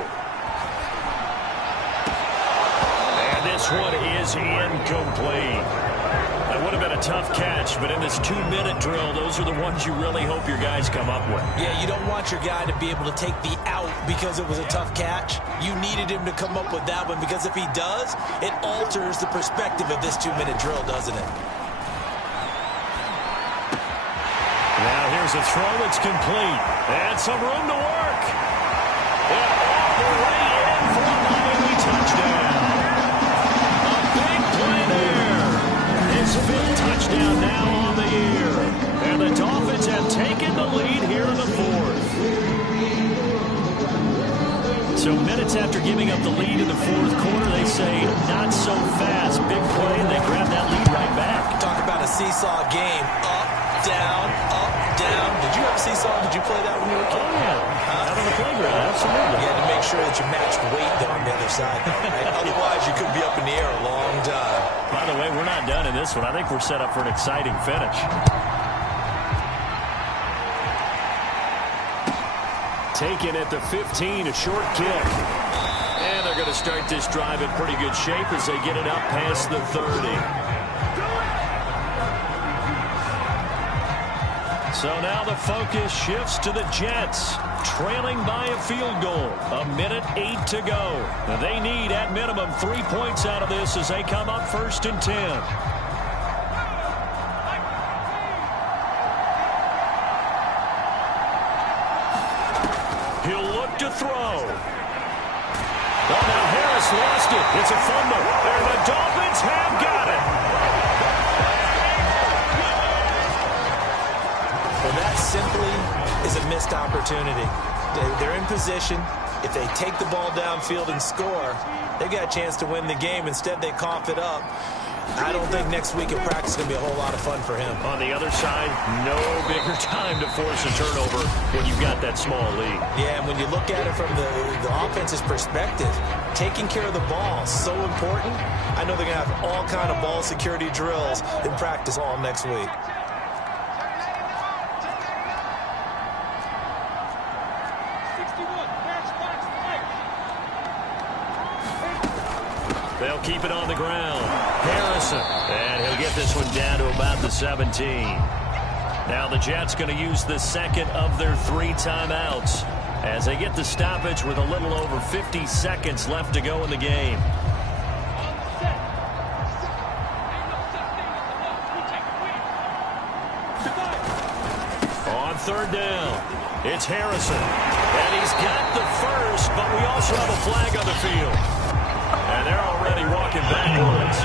And this one is incomplete. That would have been a tough catch, but in this 2-minute drill, those are the ones you really hope your guys come up with. Yeah, you don't want your guy to be able to take the out because it was a tough catch. You needed him to come up with that one because if he does, it alters the perspective of this 2-minute drill, doesn't it? Now here's a throw that's complete. And some room to work. And all the way in for a Miami touchdown. A big play there. His 5th touchdown now on the year. And the Dolphins have taken the lead here in the 4th. So minutes after giving up the lead in the 4th quarter, they say not so fast. Big play, and they grab that lead right back. Talk about a seesaw game. Up, down, up, down. Did you have a seesaw? Did you play that when you were a kid? Oh, yeah. Out on the playground, absolutely. You had to make sure that you matched weight there on the other side, though, right? Otherwise, you could be up in the air a long time. By the way, we're not done in this one. I think we're set up for an exciting finish. Taken at the 15, a short kick. And they're going to start this drive in pretty good shape as they get it up past the 30. So now the focus shifts to the Jets, trailing by a field goal. 1:08 to go. They need, at minimum, 3 points out of this as they come up 1st and 10. He'll look to throw. Oh, now Harris lost it. It's a fumble. And the Dolphins have got it. Well, that simply is a missed opportunity. They're in position. If they take the ball downfield and score, they've got a chance to win the game. Instead, they cough it up. I don't think next week in practice is going to be a whole lot of fun for him. On the other side, no bigger time to force a turnover when you've got that small lead. Yeah, and when you look at it from the offense's perspective, taking care of the ball is so important. I know they're going to have all kind of ball security drills in practice all next week. They'll keep it on the ground. Harrison. And he'll get this one down to about the 17. Now the Jets going to use the second of their 3 timeouts as they get the stoppage with a little over 50 seconds left to go in the game. On third down, it's Harrison. And he's got the first, but we also have a flag on the field. And they're already walking backwards.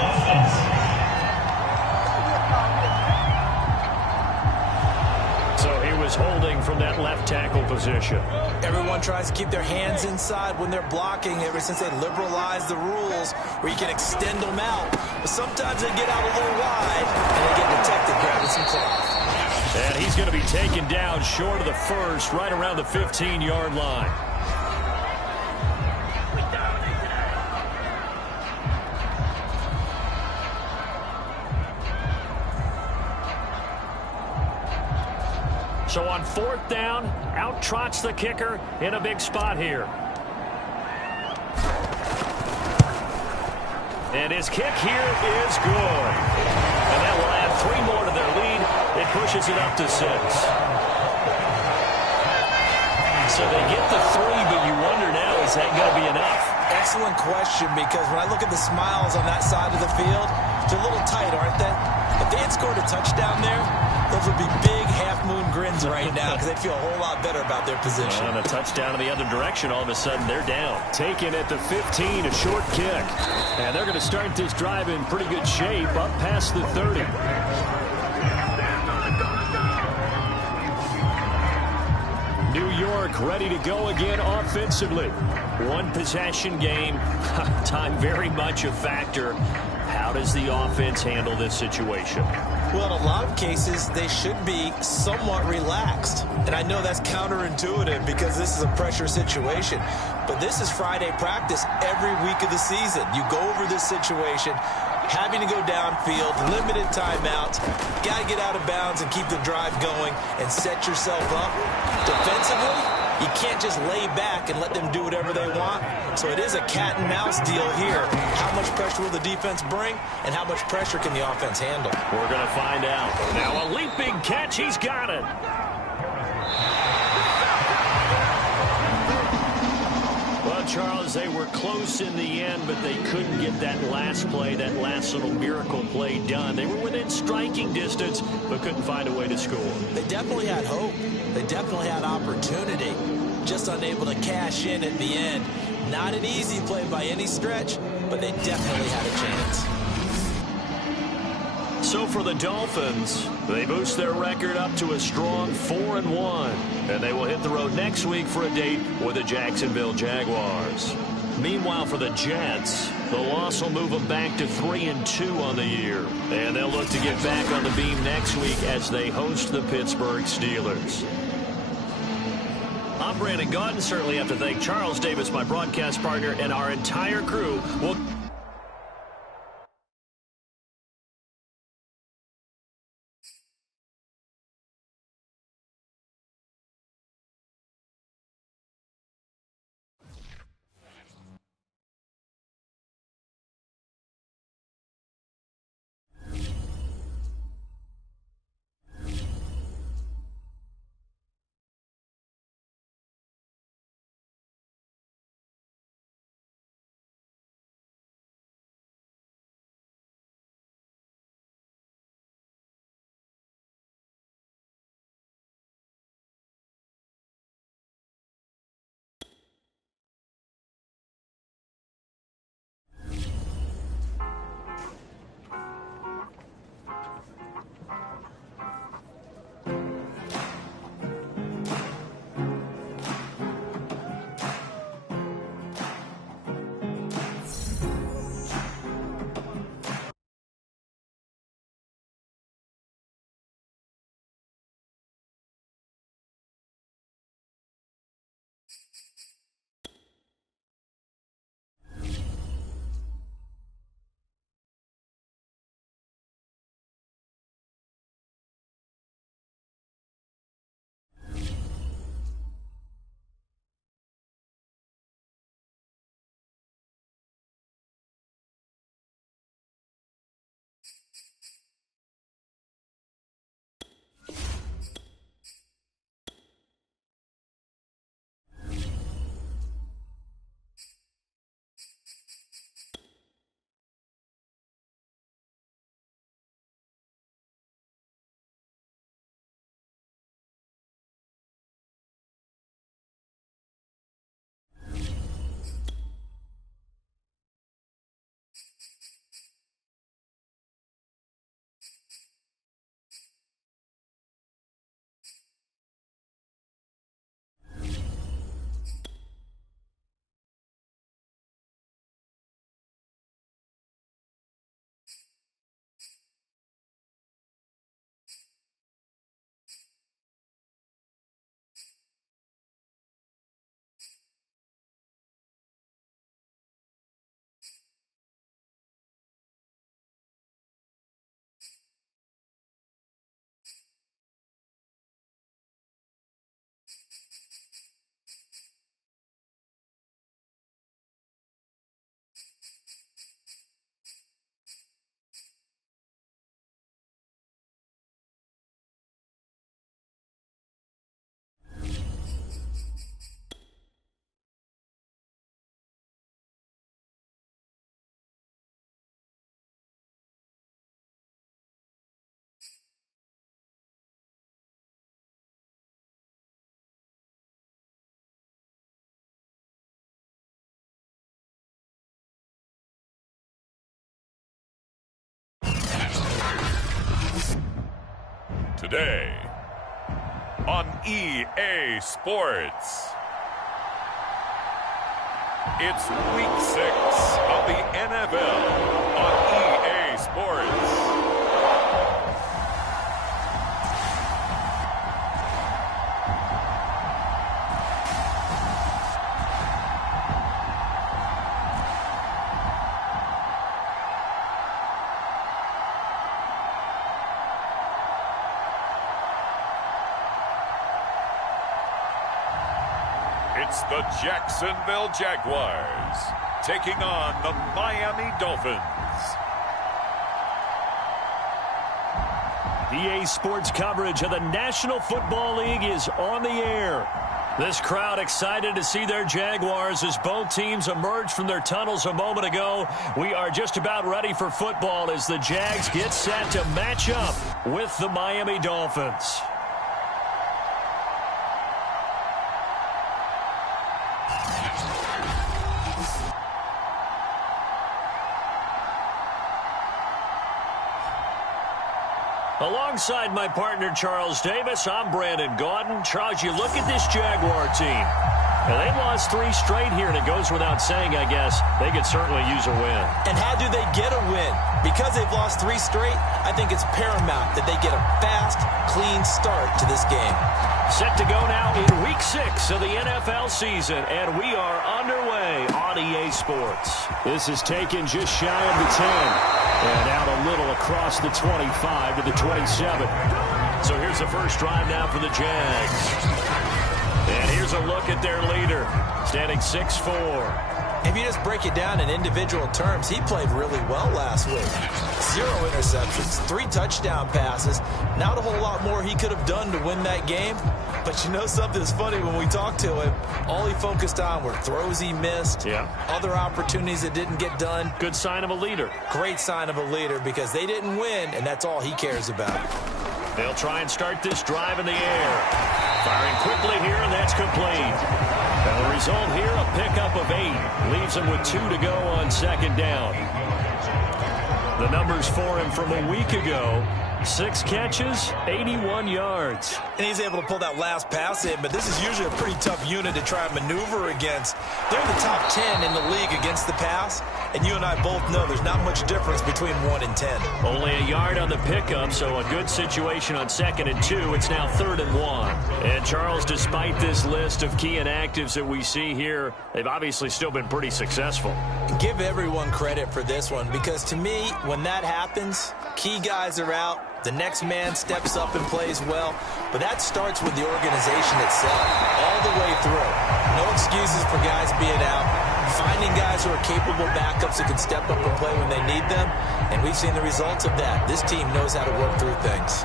So he was holding from that left tackle position. Everyone tries to keep their hands inside when they're blocking ever since they liberalized the rules where you can extend them out. But sometimes they get out a little wide and they get detected grabbing some cloth. And he's going to be taken down short of the first, right around the 15-yard line. So on fourth down, out trots the kicker in a big spot here. And his kick here is good. And that will add 3 more to their lead. It pushes it up to 6. So they get the 3, but you wonder now, is that going to be enough? Excellent question, because when I look at the smiles on that side of the field, they're a little tight, aren't they? If they had scored a touchdown there, those would be big half-moon grins right now because they'd feel a whole lot better about their position. And a touchdown in the other direction, all of a sudden they're down. Taken at the 15, a short kick. And they're going to start this drive in pretty good shape up past the 30. New York ready to go again offensively. One possession game, time very much a factor. How does the offense handle this situation? Well, in a lot of cases, they should be somewhat relaxed. And I know that's counterintuitive because this is a pressure situation. But this is Friday practice every week of the season. You go over this situation, having to go downfield, limited timeouts, got to get out of bounds and keep the drive going and set yourself up. Defensively, you can't just lay back and let them do whatever they want. So it is a cat and mouse deal here. How much pressure will the defense bring and how much pressure can the offense handle? We're going to find out. Now a leaping catch. He's got it. Well, Charles, they were close in the end, but they couldn't get that last play, that last little miracle play done. They were within striking distance, but couldn't find a way to score. They definitely had hope. They definitely had opportunity. Just unable to cash in at the end. Not an easy play by any stretch, but they definitely had a chance. So for the Dolphins, they boost their record up to a strong 4-1. And they will hit the road next week for a date with the Jacksonville Jaguars. Meanwhile, for the Jets, the loss will move them back to 3-2 on the year. And they'll look to get back on the beam next week as they host the Pittsburgh Steelers. I'm Brandon Gaudin. Certainly have to thank Charles Davis, my broadcast partner, and our entire crew. Today on EA Sports. It's week 6 of the NFL on EA Sports. It's the Jacksonville Jaguars taking on the Miami Dolphins. EA Sports coverage of the National Football League is on the air. This crowd excited to see their Jaguars as both teams emerged from their tunnels a moment ago. We are just about ready for football as the Jags get set to match up with the Miami Dolphins. Alongside my partner, Charles Davis, I'm Brandon Gaudin. Charles, you look at this Jaguar team. Now, they've lost 3 straight here, and it goes without saying, I guess, they could certainly use a win. And how do they get a win? Because they've lost 3 straight, I think it's paramount that they get a fast, clean start to this game. Set to go now in week 6 of the NFL season, and we are underway on EA Sports. This is taken just shy of the 10, and out a little across the 25 to the 27. So here's the first drive now for the Jags. And here's a look at their leader, standing 6'4". If you just break it down in individual terms, he played really well last week. 0 interceptions, 3 touchdown passes. Not a whole lot more he could have done to win that game. But you know something that's funny, when we talked to him, all he focused on were throws he missed, other opportunities that didn't get done. Good sign of a leader. Great sign of a leader, because they didn't win, and that's all he cares about. They'll try and start this drive in the air. Firing quickly here, and that's complete. And the result here, a pickup of 8. Leaves him with 2 to go on second down. The numbers for him from a week ago: 6 catches, 81 yards. And he's able to pull that last pass in, but this is usually a pretty tough unit to try and maneuver against. They're the top 10 in the league against the pass, and you and I both know there's not much difference between 1 and 10. Only a yard on the pickup, so a good situation on 2nd and 2. It's now 3rd and 1. And Charles, despite this list of key inactives that we see here, they've obviously still been pretty successful. Give everyone credit for this one, because to me, when that happens, key guys are out. The next man steps up and plays well, but that starts with the organization itself, all the way through. No excuses for guys being out, finding guys who are capable backups who can step up and play when they need them, and we've seen the results of that. This team knows how to work through things.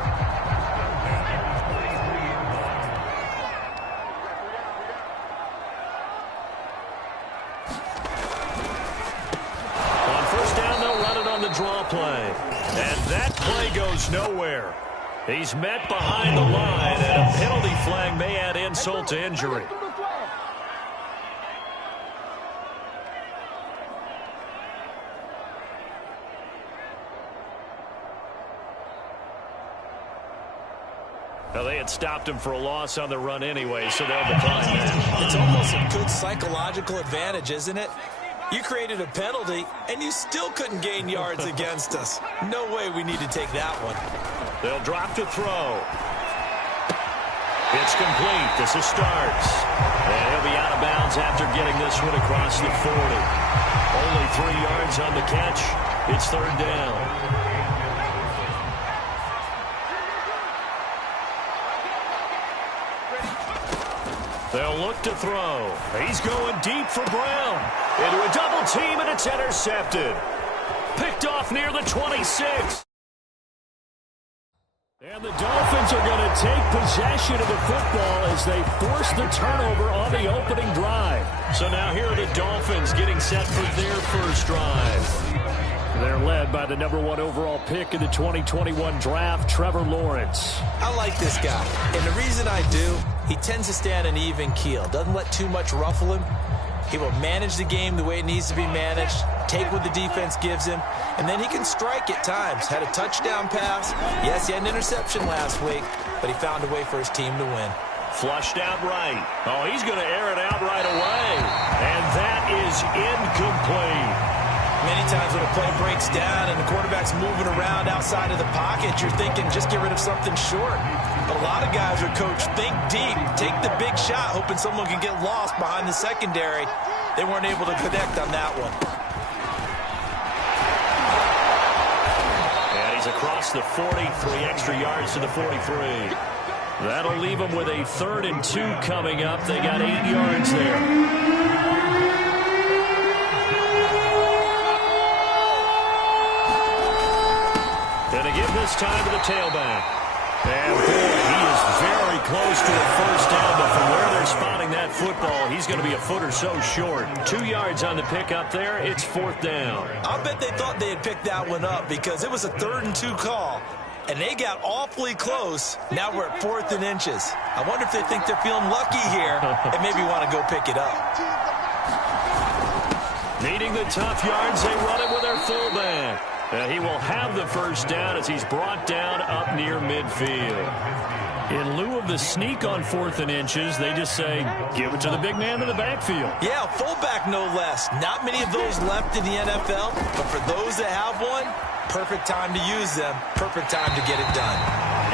On first down, they'll run it on the draw play. And that play goes nowhere. He's met behind the line, and a penalty flag may add insult to injury. Now, they had stopped him for a loss on the run anyway, so they'll decline that. It's almost a good psychological advantage, isn't it? You created a penalty, and you still couldn't gain yards against us. No way we need to take that one. They'll drop to throw. It's complete. This is starts. And he'll be out of bounds after getting this one across the 40. Only 3 yards on the catch. It's 3rd down. They'll look to throw. He's going deep for Brown. Into a double team, and it's intercepted. Picked off near the 26. And the Dolphins are going to take possession of the football as they force the turnover on the opening drive. So now here are the Dolphins getting set for their first drive. They're led by the #1 overall pick in the 2021 draft, Trevor Lawrence. I like this guy, and the reason I do, he tends to stand an even keel, doesn't let too much ruffle him. He will manage the game the way it needs to be managed, take what the defense gives him, and then he can strike at times. Had a touchdown pass. Yes, he had an interception last week, but he found a way for his team to win. Flushed out right. Oh, he's going to air it out right away. And that is incomplete. Many times when a play breaks down and the quarterback's moving around outside of the pocket, you're thinking just get rid of something short. But a lot of guys are coached, think deep, take the big shot, hoping someone can get lost behind the secondary. They weren't able to connect on that one. And he's across the 40, 3 extra yards to the 43. That'll leave them with a 3rd and 2 coming up. They got 8 yards there. Gonna give this time to the tailback. And boy, he is very close to a first down, but from where they're spotting that football, he's going to be a foot or so short. 2 yards on the pickup there. It's 4th down. I bet they thought they had picked that one up because it was a 3rd and 2 call. And they got awfully close. Now we're at 4th and inches. I wonder if they think they're feeling lucky here and maybe want to go pick it up. Needing the tough yards, they run it with their fullback. He will have the first down as he's brought down up near midfield. In lieu of the sneak on 4th and inches, they just say, give it to the big man in the backfield. Yeah, fullback no less. Not many of those left in the NFL, but for those that have one, perfect time to use them. Perfect time to get it done.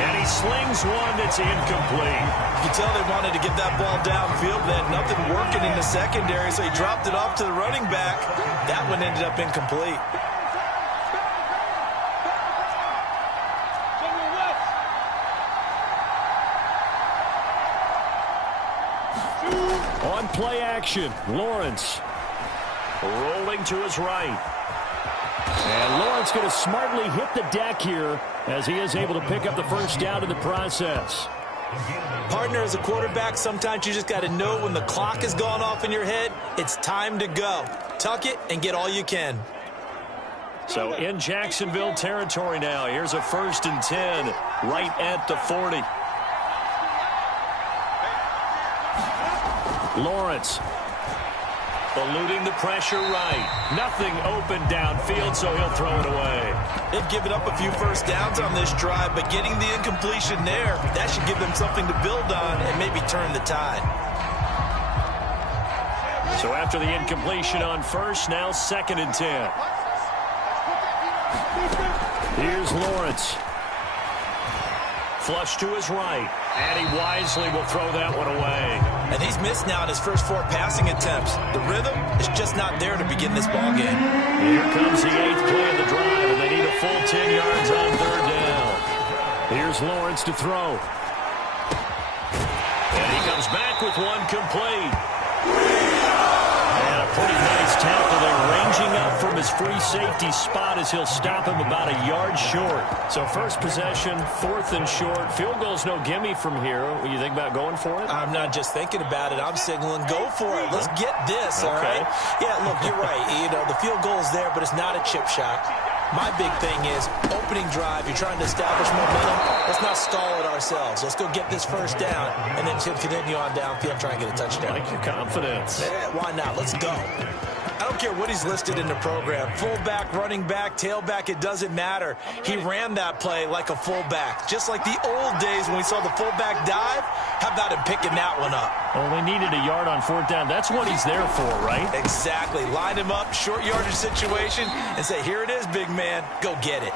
And he slings one that's incomplete. You can tell they wanted to get that ball downfield. They had nothing working in the secondary, so he dropped it off to the running back. That one ended up incomplete. On play action, Lawrence rolling to his right. And Lawrence going to smartly hit the deck here as he is able to pick up the first down in the process. Partner, as a quarterback, sometimes you just got to know when the clock has gone off in your head, it's time to go. Tuck it and get all you can. So in Jacksonville territory now, here's a 1st and 10 right at the 40. Lawrence eluding the pressure right. Nothing open downfield, so he'll throw it away. They've given up a few first downs on this drive, but getting the incompletion there, that should give them something to build on and maybe turn the tide. So after the incompletion on 1st, now 2nd and 10. Here's Lawrence. Flush to his right, and he wisely will throw that one away. And he's missed now in his first 4 passing attempts. The rhythm is just not there to begin this ball game. Here comes the 8th play of the drive, and they need a full 10 yards on 3rd down. Here's Lawrence to throw. And he comes back with one complete. And a pretty nice tackle there, ranging up from his free safety spot as he'll stop him about a yard short. So first possession, 4th and short. Field goal's no gimme from here. What you think about going for it? I'm not just thinking about it. I'm signaling, go for it. Let's get this, all right? Yeah, look, you're right. You know, the field goal's there, but it's not a chip shot. My big thing is opening drive. You're trying to establish momentum. Let's not stall it ourselves. Let's go get this first down and then continue on downfield, try and get a touchdown. I like your confidence. Yeah, why not? Let's go. I don't care what he's listed in the program. Fullback, running back, tailback, it doesn't matter. He ran that play like a fullback. Just like the old days when we saw the fullback dive. How about him picking that one up? Only needed a yard on 4th down. That's what he's there for, right? Exactly. Line him up, short yardage situation, and say, here it is, big man. Go get it.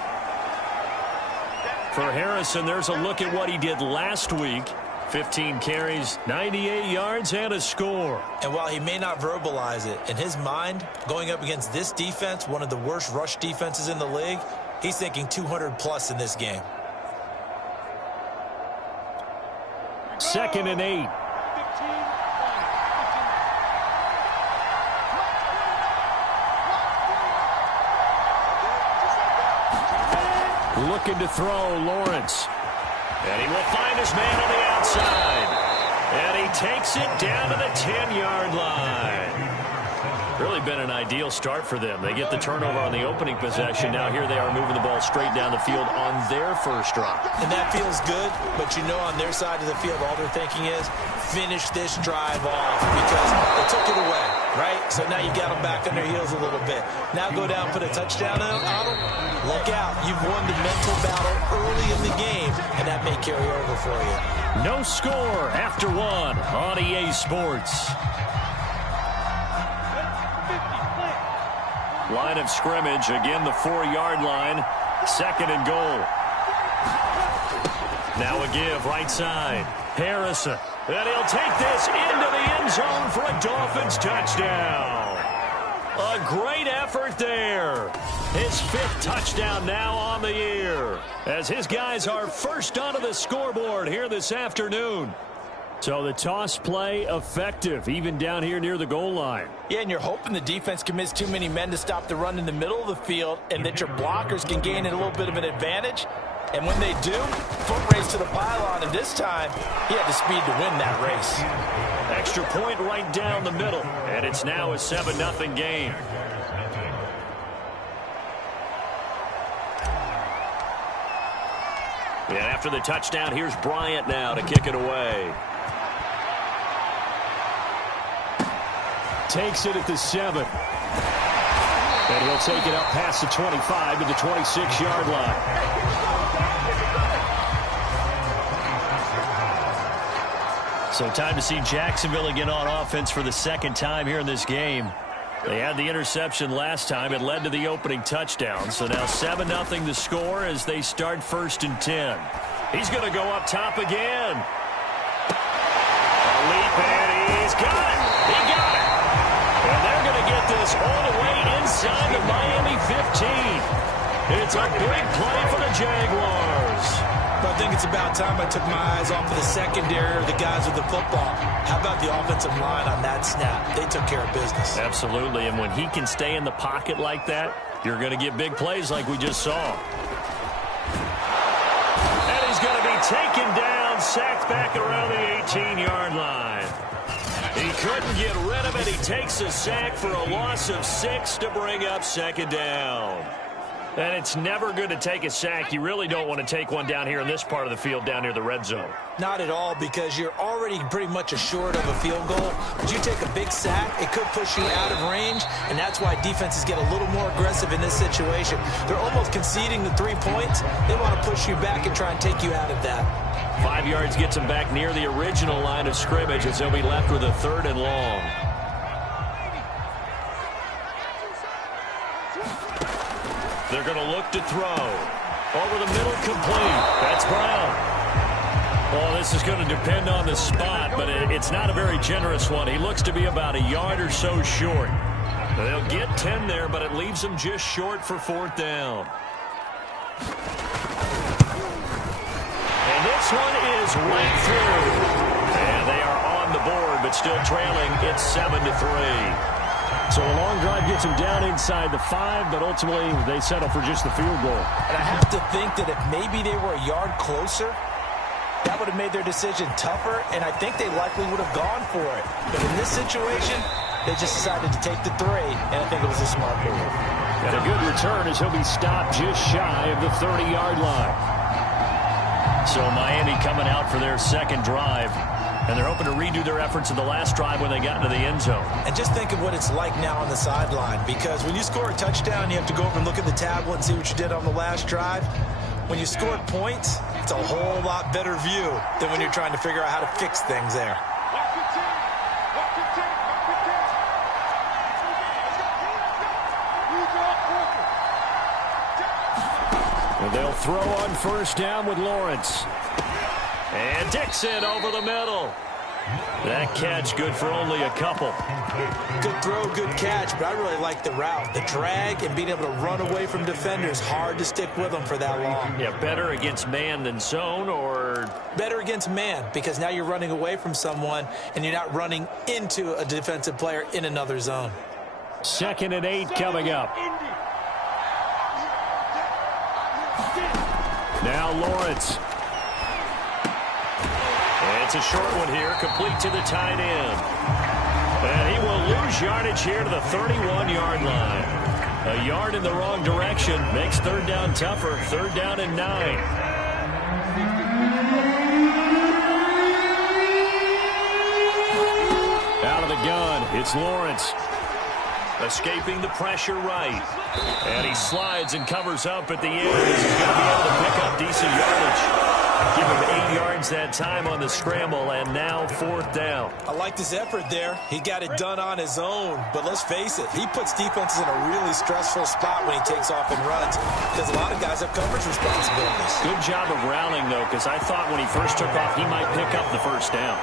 For Harrison, there's a look at what he did last week. 15 carries, 98 yards, and a score. And while he may not verbalize it, in his mind, going up against this defense, one of the worst rush defenses in the league, he's thinking 200+ in this game. 2nd and 8. Looking to throw, Lawrence. And he will find his man on the outside. And he takes it down to the 10-yard line. Really been an ideal start for them. They get the turnover on the opening possession. Now here they are moving the ball straight down the field on their first drive. And that feels good, but you know on their side of the field, all they're thinking is finish this drive off because they took it away, right? So now you got them back on their heels a little bit. Now go down, put a touchdown on them. Look out. You've won the mental battle early in the game, and that may carry over for you. No score after one on EA Sports. Line of scrimmage, again the 4-yard line, 2nd and goal. Now a give, right side. Harrison, and he'll take this into the end zone for a Dolphins touchdown. A great effort there. His 5th touchdown now on the year, as his guys are first onto the scoreboard here this afternoon. So the toss play effective, even down here near the goal line. Yeah, and you're hoping the defense commits too many men to stop the run in the middle of the field and that your blockers can gain a little bit of an advantage. And when they do, foot race to the pylon, and this time, he had the speed to win that race. Extra point right down the middle, and it's now a 7-0 game. And after the touchdown, here's Bryant now to kick it away. Takes it at the 7. And he'll take it up past the 25 to the 26-yard line. So time to see Jacksonville again on offense for the 2nd time here in this game. They had the interception last time. It led to the opening touchdown. So now 7-0 the score as they start 1st and 10. He's going to go up top again. A leap, and he's got it. He got it. And they're going to get this all the way inside the Miami 15. It's a big play for the Jaguars. But I think it's about time I took my eyes off of the secondary or the guys with the football. How about the offensive line on that snap? They took care of business. Absolutely, and when he can stay in the pocket like that, you're going to get big plays like we just saw. And he's going to be taken down, sacked back around the 18-yard line. He couldn't get rid of it. He takes a sack for a loss of 6 to bring up 2nd down. And it's never good to take a sack. You really don't want to take one down here in this part of the field, down near the red zone. Not at all, because you're already pretty much assured of a field goal. But you take a big sack, it could push you out of range, and that's why defenses get a little more aggressive in this situation. They're almost conceding the 3 points. They want to push you back and try and take you out of that. 5 yards gets them back near the original line of scrimmage as they'll be left with a 3rd and long. They're going to look to throw. Over the middle, complete. That's Brown. Well, this is going to depend on the spot, but it's not a very generous one. He looks to be about a yard or so short. They'll get 10 there, but it leaves them just short for 4th down. And this one is right through. And they are on the board, but still trailing. It's 7-3. So a long drive gets them down inside the 5, but ultimately they settle for just the field goal. And I have to think that if maybe they were a yard closer, that would have made their decision tougher, and I think they likely would have gone for it. But in this situation, they just decided to take the 3, and I think it was a smart move. And a good return as he'll be stopped just shy of the 30-yard line. So Miami coming out for their 2nd drive. And they're hoping to redo their efforts in the last drive when they got into the end zone. And just think of what it's like now on the sideline, because when you score a touchdown, you have to go over and look at the tablet and see what you did on the last drive. When you scored points, it's a whole lot better view than when you're trying to figure out how to fix things there. And they'll throw on 1st down with Lawrence. And Dixon over the middle. That catch good for only a couple. Good throw, good catch, but I really like the route. The drag and being able to run away from defenders, hard to stick with them for that long. Yeah, better against man than zone, or? Better against man, because now you're running away from someone and you're not running into a defensive player in another zone. 2nd and 8 coming up. Now Lawrence. It's a short one here, complete to the tight end. And he will lose yardage here to the 31-yard line. A yard in the wrong direction makes third down tougher. Third down and 9. Out of the gun, it's Lawrence. Escaping the pressure right. And he slides and covers up at the end as he's going to be able to pick up decent yardage. Give him 8 yards that time on the scramble, and now fourth down. I liked his effort there. He got it done on his own. But let's face it, he puts defenses in a really stressful spot when he takes off and runs because a lot of guys have coverage responsibilities. Good job of rallying, though, because I thought when he first took off, he might pick up the first down.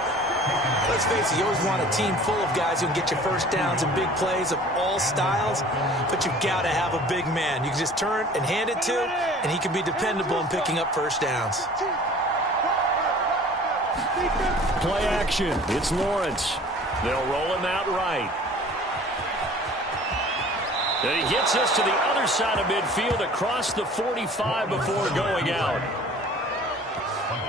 Let's face it, you always want a team full of guys who can get you first downs and big plays of all styles, but you've got to have a big man. You can just turn and hand it to, and he can be dependable in picking up first downs. Play action. It's Lawrence. They'll roll him out right. And he gets us to the other side of midfield across the 45 before going out.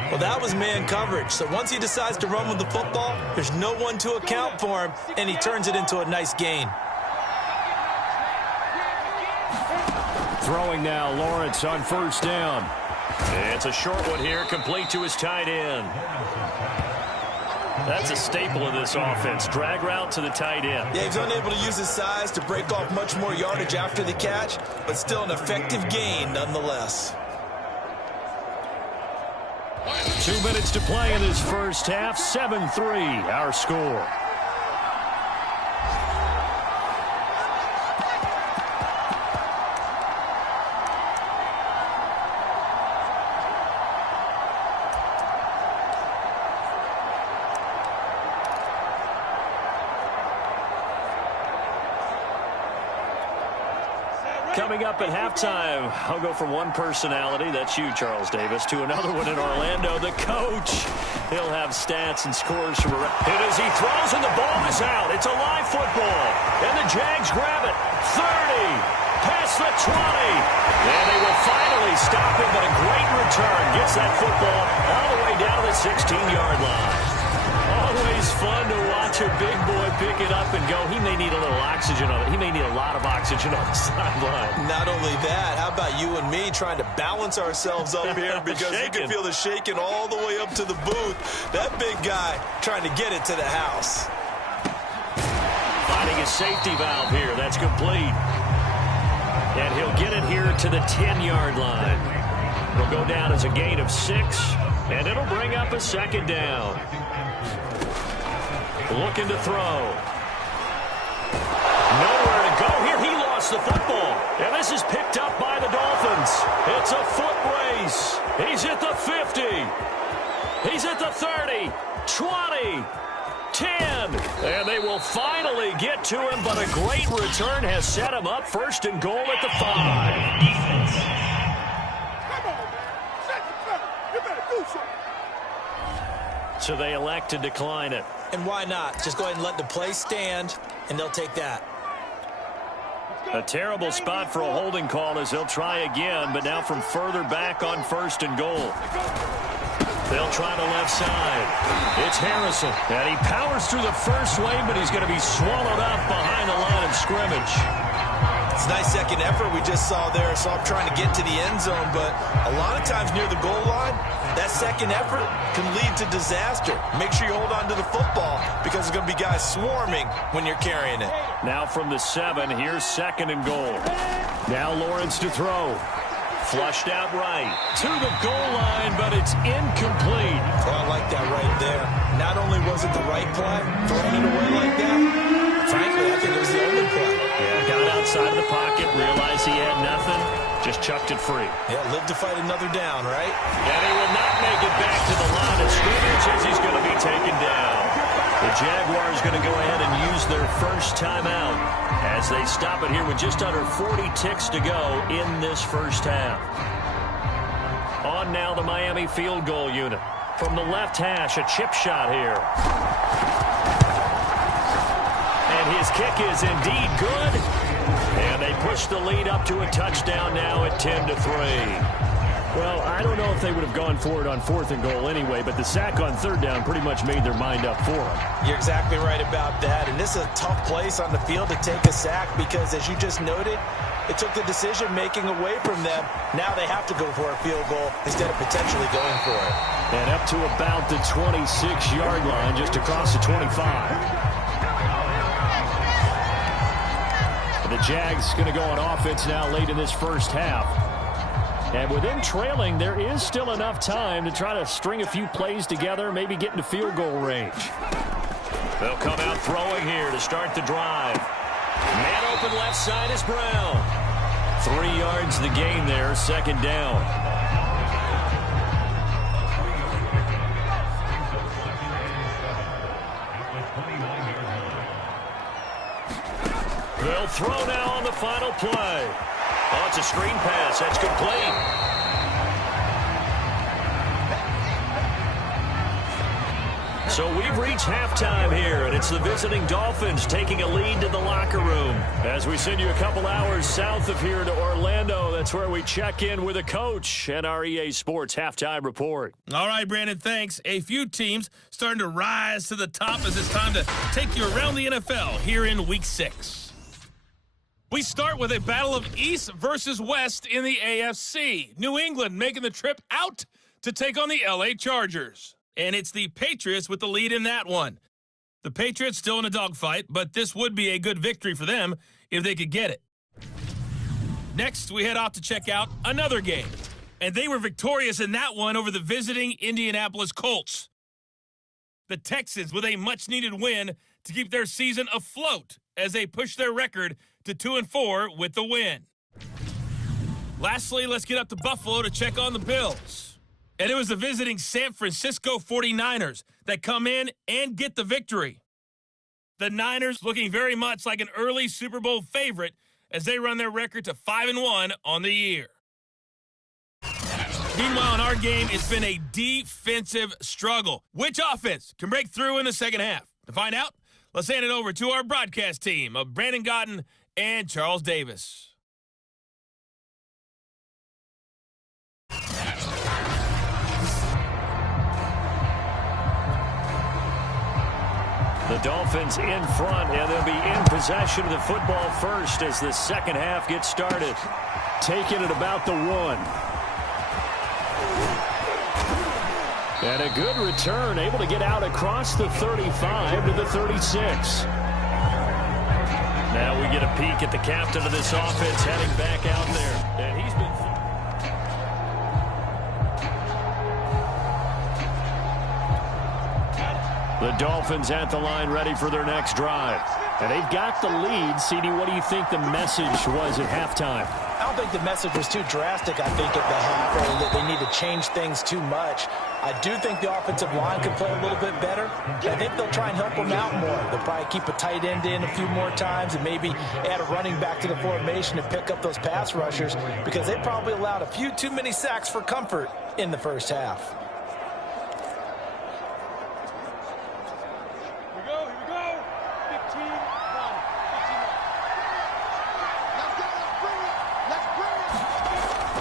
Well, that was man coverage. So once he decides to run with the football, there's no one to account for him, and he turns it into a nice gain. Throwing now, Lawrence on first down. It's a short one here, complete to his tight end. That's a staple of this offense. Drag route to the tight end. Yeah, he's unable to use his size to break off much more yardage after the catch, but still an effective gain nonetheless. 2 minutes to play in this first half. 7-3, our score. Coming up at halftime, I'll go from one personality, that's you, Charles Davis, to another one in Orlando, the coach. He'll have stats and scores from around. And as he throws and the ball is out, it's a live football. And the Jags grab it. 30, past the 20. And they will finally stop him, but a great return gets that football all the way down to the 16-yard line. Always fun to watch a big boy pick it up and go. He may need a little oxygen on it. He may need a lot of oxygen on the sideline. Not only that, how about you and me trying to balance ourselves up here because you can feel the shaking all the way up to the booth. That big guy trying to get it to the house. Finding a safety valve here. That's complete. And he'll get it here to the 10-yard line. It'll go down as a gain of 6, and it'll bring up a second down. Looking to throw. Nowhere to go here. He lost the football. And this is picked up by the Dolphins. It's a foot race. He's at the 50. He's at the 30, 20, 10. And they will finally get to him, but a great return has set him up first and goal at the 5. Defense. Come on, man. You better do something. So they elect to decline it. And why not? Just go ahead and let the play stand, and they'll take that. A terrible spot for a holding call as they'll try again, but now from further back on first and goal. They'll try the left side. It's Harrison. And he powers through the first wave, but he's going to be swallowed up behind the line of scrimmage. It's a nice second effort we just saw there. So I'm trying to get to the end zone, but a lot of times near the goal line, that second effort can lead to disaster. Make sure you hold on to the football because there's going to be guys swarming when you're carrying it. Now from the 7, here's second and goal. Now Lawrence to throw. Flushed out right to the goal line, but it's incomplete. Oh, I like that right there. Not only was it the right play, throwing it away like that, frankly, I think it was the only play. Yeah, got outside of the pocket, realized he had nothing, just chucked it free. Yeah, live to fight another down, right? And he will not make it back to the line of scrimmage as he's going to be taken down. The Jaguars going to go ahead and use their first timeout as they stop it here with just under 40 ticks to go in this first half. On now the Miami field goal unit. From the left hash, a chip shot here. And his kick is indeed good. And they push the lead up to a touchdown now at 10-3. Well, I don't know if they would have gone for it on 4th and goal anyway, but the sack on 3rd down pretty much made their mind up for them. You're exactly right about that, and this is a tough place on the field to take a sack because, as you just noted, it took the decision-making away from them. Now they have to go for a field goal instead of potentially going for it. And up to about the 26-yard line, just across the 25. The Jags going to go on offense now late in this first half. And with them trailing, there is still enough time to try to string a few plays together, maybe get into field goal range. They'll come out throwing here to start the drive. Man open left side is Brown. 3 yards the gain there, 2nd down. They'll throw now on the final play. Oh, it's a screen pass. That's complete. So we've reached halftime here, and it's the visiting Dolphins taking a lead to the locker room. As we send you a couple hours south of here to Orlando, that's where we check in with a coach and our EA Sports Halftime Report. All right, Brandon, thanks. A few teams starting to rise to the top as it's time to take you around the NFL here in Week 6. We start with a battle of East versus West in the AFC. New England making the trip out to take on the LA Chargers. And it's the Patriots with the lead in that one. The Patriots still in a dogfight, but this would be a good victory for them if they could get it. Next, we head off to check out another game. And they were victorious in that one over the visiting Indianapolis Colts. The Texans with a much-needed win to keep their season afloat as they push their record to 2-4 with the win. Lastly, let's get up to Buffalo to check on the Bills. And it was the visiting San Francisco 49ers that come in and get the victory. The Niners looking very much like an early Super Bowl favorite as they run their record to 5-1 on the year. Meanwhile, in our game, it's been a defensive struggle. Which offense can break through in the second half? To find out, let's hand it over to our broadcast team of Brandon Godden and Charles Davis. The Dolphins in front, and they'll be in possession of the football first as the second half gets started. Taking it about the 1. And a good return, able to get out across the 35 to the 36. Now we get a peek at the captain of this offense heading back out there. And he's been... The Dolphins at the line ready for their next drive. And they've got the lead. CD, what do you think the message was at halftime? I don't think the message was too drastic, I think, at the half, or that they need to change things too much. I do think the offensive line could play a little bit better. I think they'll try and help them out more. They'll probably keep a tight end in a few more times and maybe add a running back to the formation and pick up those pass rushers because they probably allowed a few too many sacks for comfort in the first half.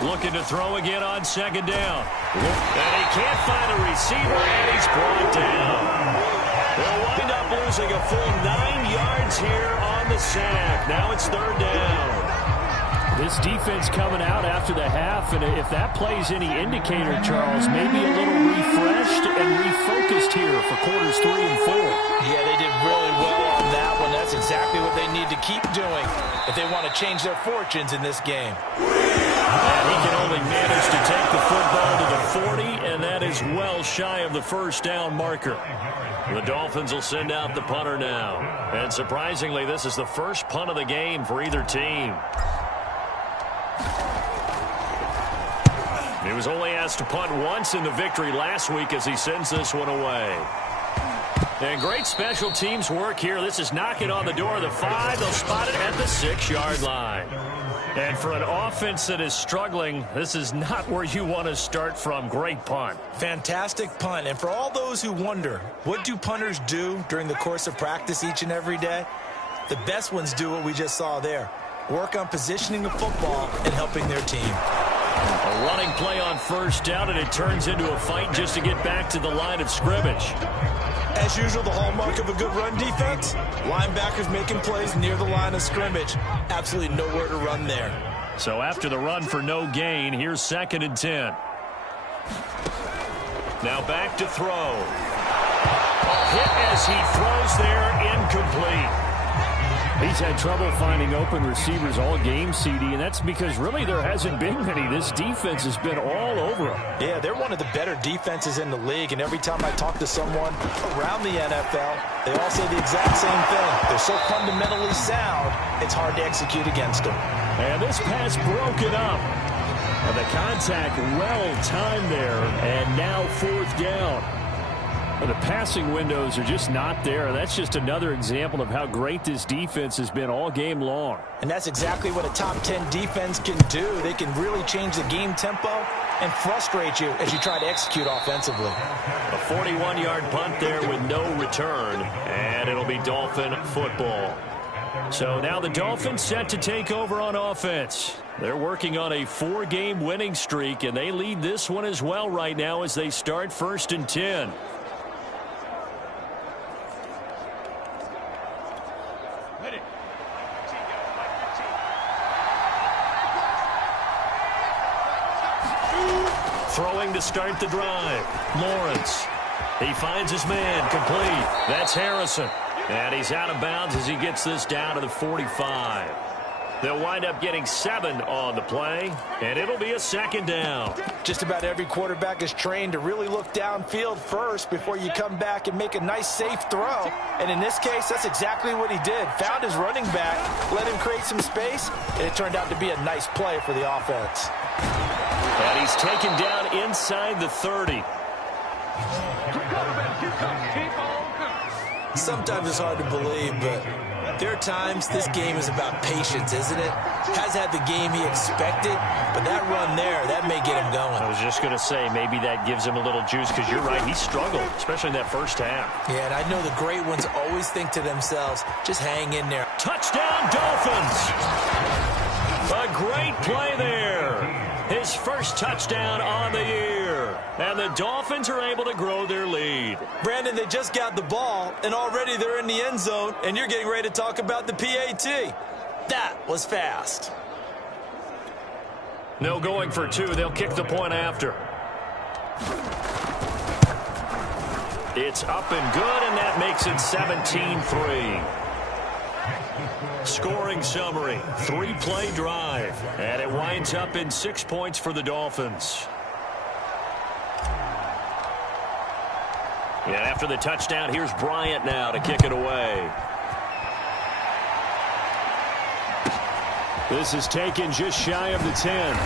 Looking to throw again on second down. And he can't find a receiver, and he's brought down. They'll wind up losing a full 9 yards here on the sack. Now it's third down. This defense coming out after the half, and if that plays any indicator, Charles, maybe a little refreshed and refocused here for quarters 3 and 4. Yeah, they did really well on that one. That's exactly what they need to keep doing if they want to change their fortunes in this game. And he can only manage to take the football to the 40, and that is well shy of the first down marker. The Dolphins will send out the punter now. And surprisingly, this is the first punt of the game for either team. He was only asked to punt once in the victory last week as he sends this one away. And great special teams work here. This is knocking on the door of the 5. They'll spot it at the 6-yard line. And for an offense that is struggling, this is not where you want to start from. Great punt. Fantastic punt. And for all those who wonder, what do punters do during the course of practice each and every day? The best ones do what we just saw there. Work on positioning the football and helping their team. A running play on first down, and it turns into a fight just to get back to the line of scrimmage. As usual, the hallmark of a good run defense, linebackers making plays near the line of scrimmage. Absolutely nowhere to run there. So after the run for no gain, here's 2nd and 10. Now back to throw. Hit as he throws there, incomplete. He's had trouble finding open receivers all game, CD, and that's because really there hasn't been many. This defense has been all over him. Yeah, they're one of the better defenses in the league, and every time I talk to someone around the NFL, they all say the exact same thing. They're so fundamentally sound, it's hard to execute against them. And this pass broken up. And the contact well-timed there, and now 4th down. Well, the passing windows are just not there. That's just another example of how great this defense has been all game long. And that's exactly what a top 10 defense can do. They can really change the game tempo and frustrate you as you try to execute offensively. A 41-yard punt there with no return, and it'll be Dolphin football. So now the Dolphins set to take over on offense. They're working on a 4-game winning streak, and they lead this one as well right now as they start 1st and 10. Throwing to start the drive. Lawrence. He finds his man, complete. That's Harrison. And he's out of bounds as he gets this down to the 45. They'll wind up getting 7 on the play, and it'll be a 2nd down. Just about every quarterback is trained to really look downfield first before you come back and make a nice, safe throw. And in this case, that's exactly what he did. Found his running back, let him create some space, and it turned out to be a nice play for the offense. And he's taken down inside the 30. Sometimes it's hard to believe, but there are times this game is about patience, isn't it? Has had the game he expected, but that run there, that may get him going. I was just going to say, maybe that gives him a little juice, because you're right, he struggled, especially in that first half. Yeah, and I know the great ones always think to themselves, just hang in there. Touchdown, Dolphins! A great play there. His first touchdown on the year. And the Dolphins are able to grow their lead. Brandon, they just got the ball, and already they're in the end zone, and you're getting ready to talk about the PAT. That was fast. No going for 2. They'll kick the point after. It's up and good, and that makes it 17-3. Scoring summary, 3-play drive, and it winds up in 6 points for the Dolphins. And after the touchdown, here's Bryant now to kick it away. This is taken just shy of the 10.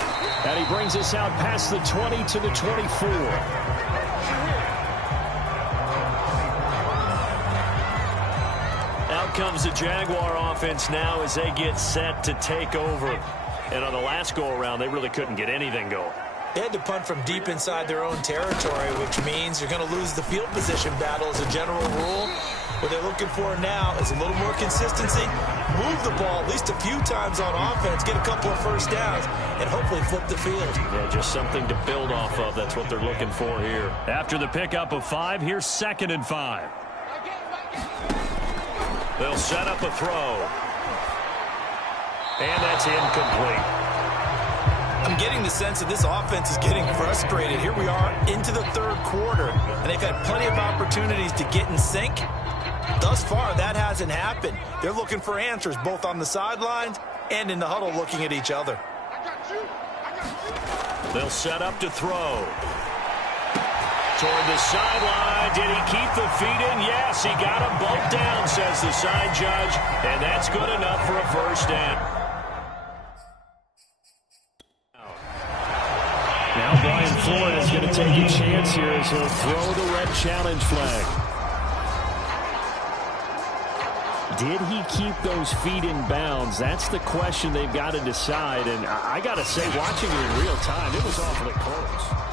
And he brings us out past the 20 to the 24. Comes the Jaguar offense now as they get set to take over. And on the last go-around, they really couldn't get anything going. They had to punt from deep inside their own territory, which means you're going to lose the field position battle as a general rule. What they're looking for now is a little more consistency, move the ball at least a few times on offense, get a couple of first downs, and hopefully flip the field. Yeah, just something to build off of. That's what they're looking for here. After the pickup of 5, here's 2nd and 5. They'll set up a throw. And that's incomplete. I'm getting the sense that this offense is getting frustrated. Here we are into the 3rd quarter, and they've had plenty of opportunities to get in sync. Thus far, that hasn't happened. They're looking for answers both on the sidelines and in the huddle looking at each other. They'll set up to throw. Toward the sideline. Did he keep the feet in? Yes, he got them both down, says the side judge. And that's good enough for a first down. Now Brian Floyd is going to take a chance here as he'll throw the red challenge flag. Did he keep those feet in bounds? That's the question they've got to decide. And I got to say, watching it in real time, it was awfully close.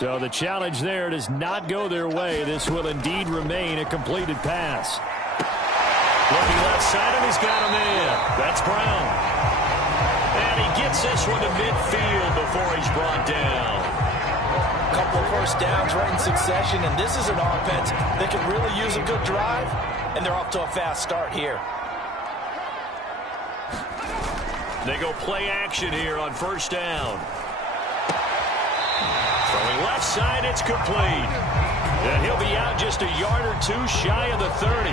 So the challenge there does not go their way. This will indeed remain a completed pass. Looking left side, and he's got a man. That's Brown. And he gets this one to midfield before he's brought down. A couple of first downs right in succession, and this is an offense that can really use a good drive, and they're off to a fast start here. They go play action here on first down. Throwing left side, it's complete. And he'll be out just a yard or two shy of the 30.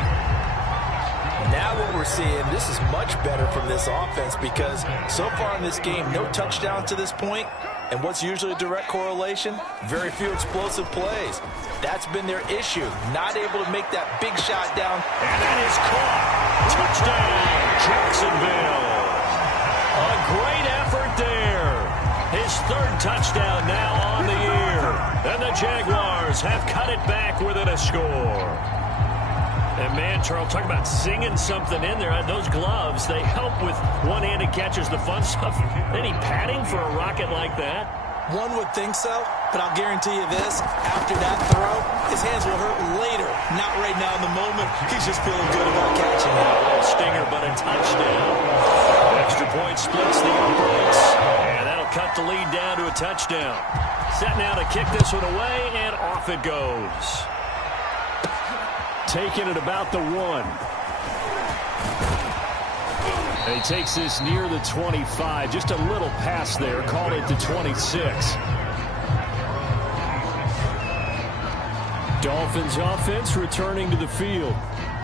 Now what we're seeing, this is much better from this offense because so far in this game, no touchdown to this point. And what's usually a direct correlation? Very few explosive plays. That's been their issue. Not able to make that big shot down. And that is caught. Touchdown, Jacksonville. A great effort there. His third touchdown now on the year. And the Jaguars have cut it back within a score. And, man, Charles, talk about singing something in there. Those gloves, they help with one-handed catches, the fun stuff. Any padding for a rocket like that? One would think so, but I'll guarantee you this. After that throw, his hands will hurt later. Not right now in the moment. He's just feeling good about catching it. A little stinger, but a touchdown. Extra point splits the uprights. And that'll cut the lead down to a touchdown. Set now to kick this one away, and off it goes. Taking it about the 1. And he takes this near the 25. Just a little pass there. Called it the 26. Dolphins offense returning to the field.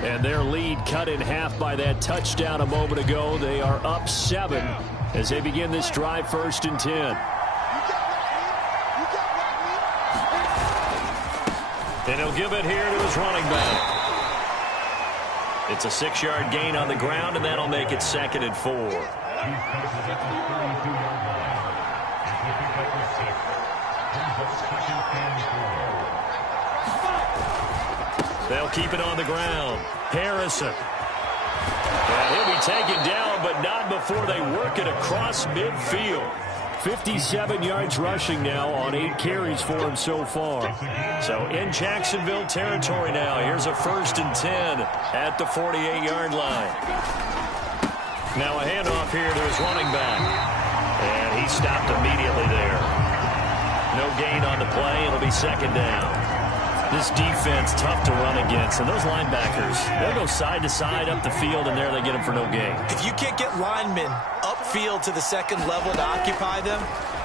And their lead cut in half by that touchdown a moment ago. They are up 7 as they begin this drive 1st and 10. And he'll give it here to his running back. It's a 6-yard gain on the ground, and that'll make it 2nd and 4. They'll keep it on the ground. Harrison. And he'll be taken down, but not before they work it across midfield. 57 yards rushing now on 8 carries for him so far. So in Jacksonville territory now. Here's a 1st and 10 at the 48-yard line. Now a handoff here to his running back. And he stopped immediately there. No gain on the play. It'll be 2nd down. This defense, tough to run against. And those linebackers, they'll go side to side up the field, and there they get them for no gain. If you can't get linemen upfield to the 2nd level to occupy them,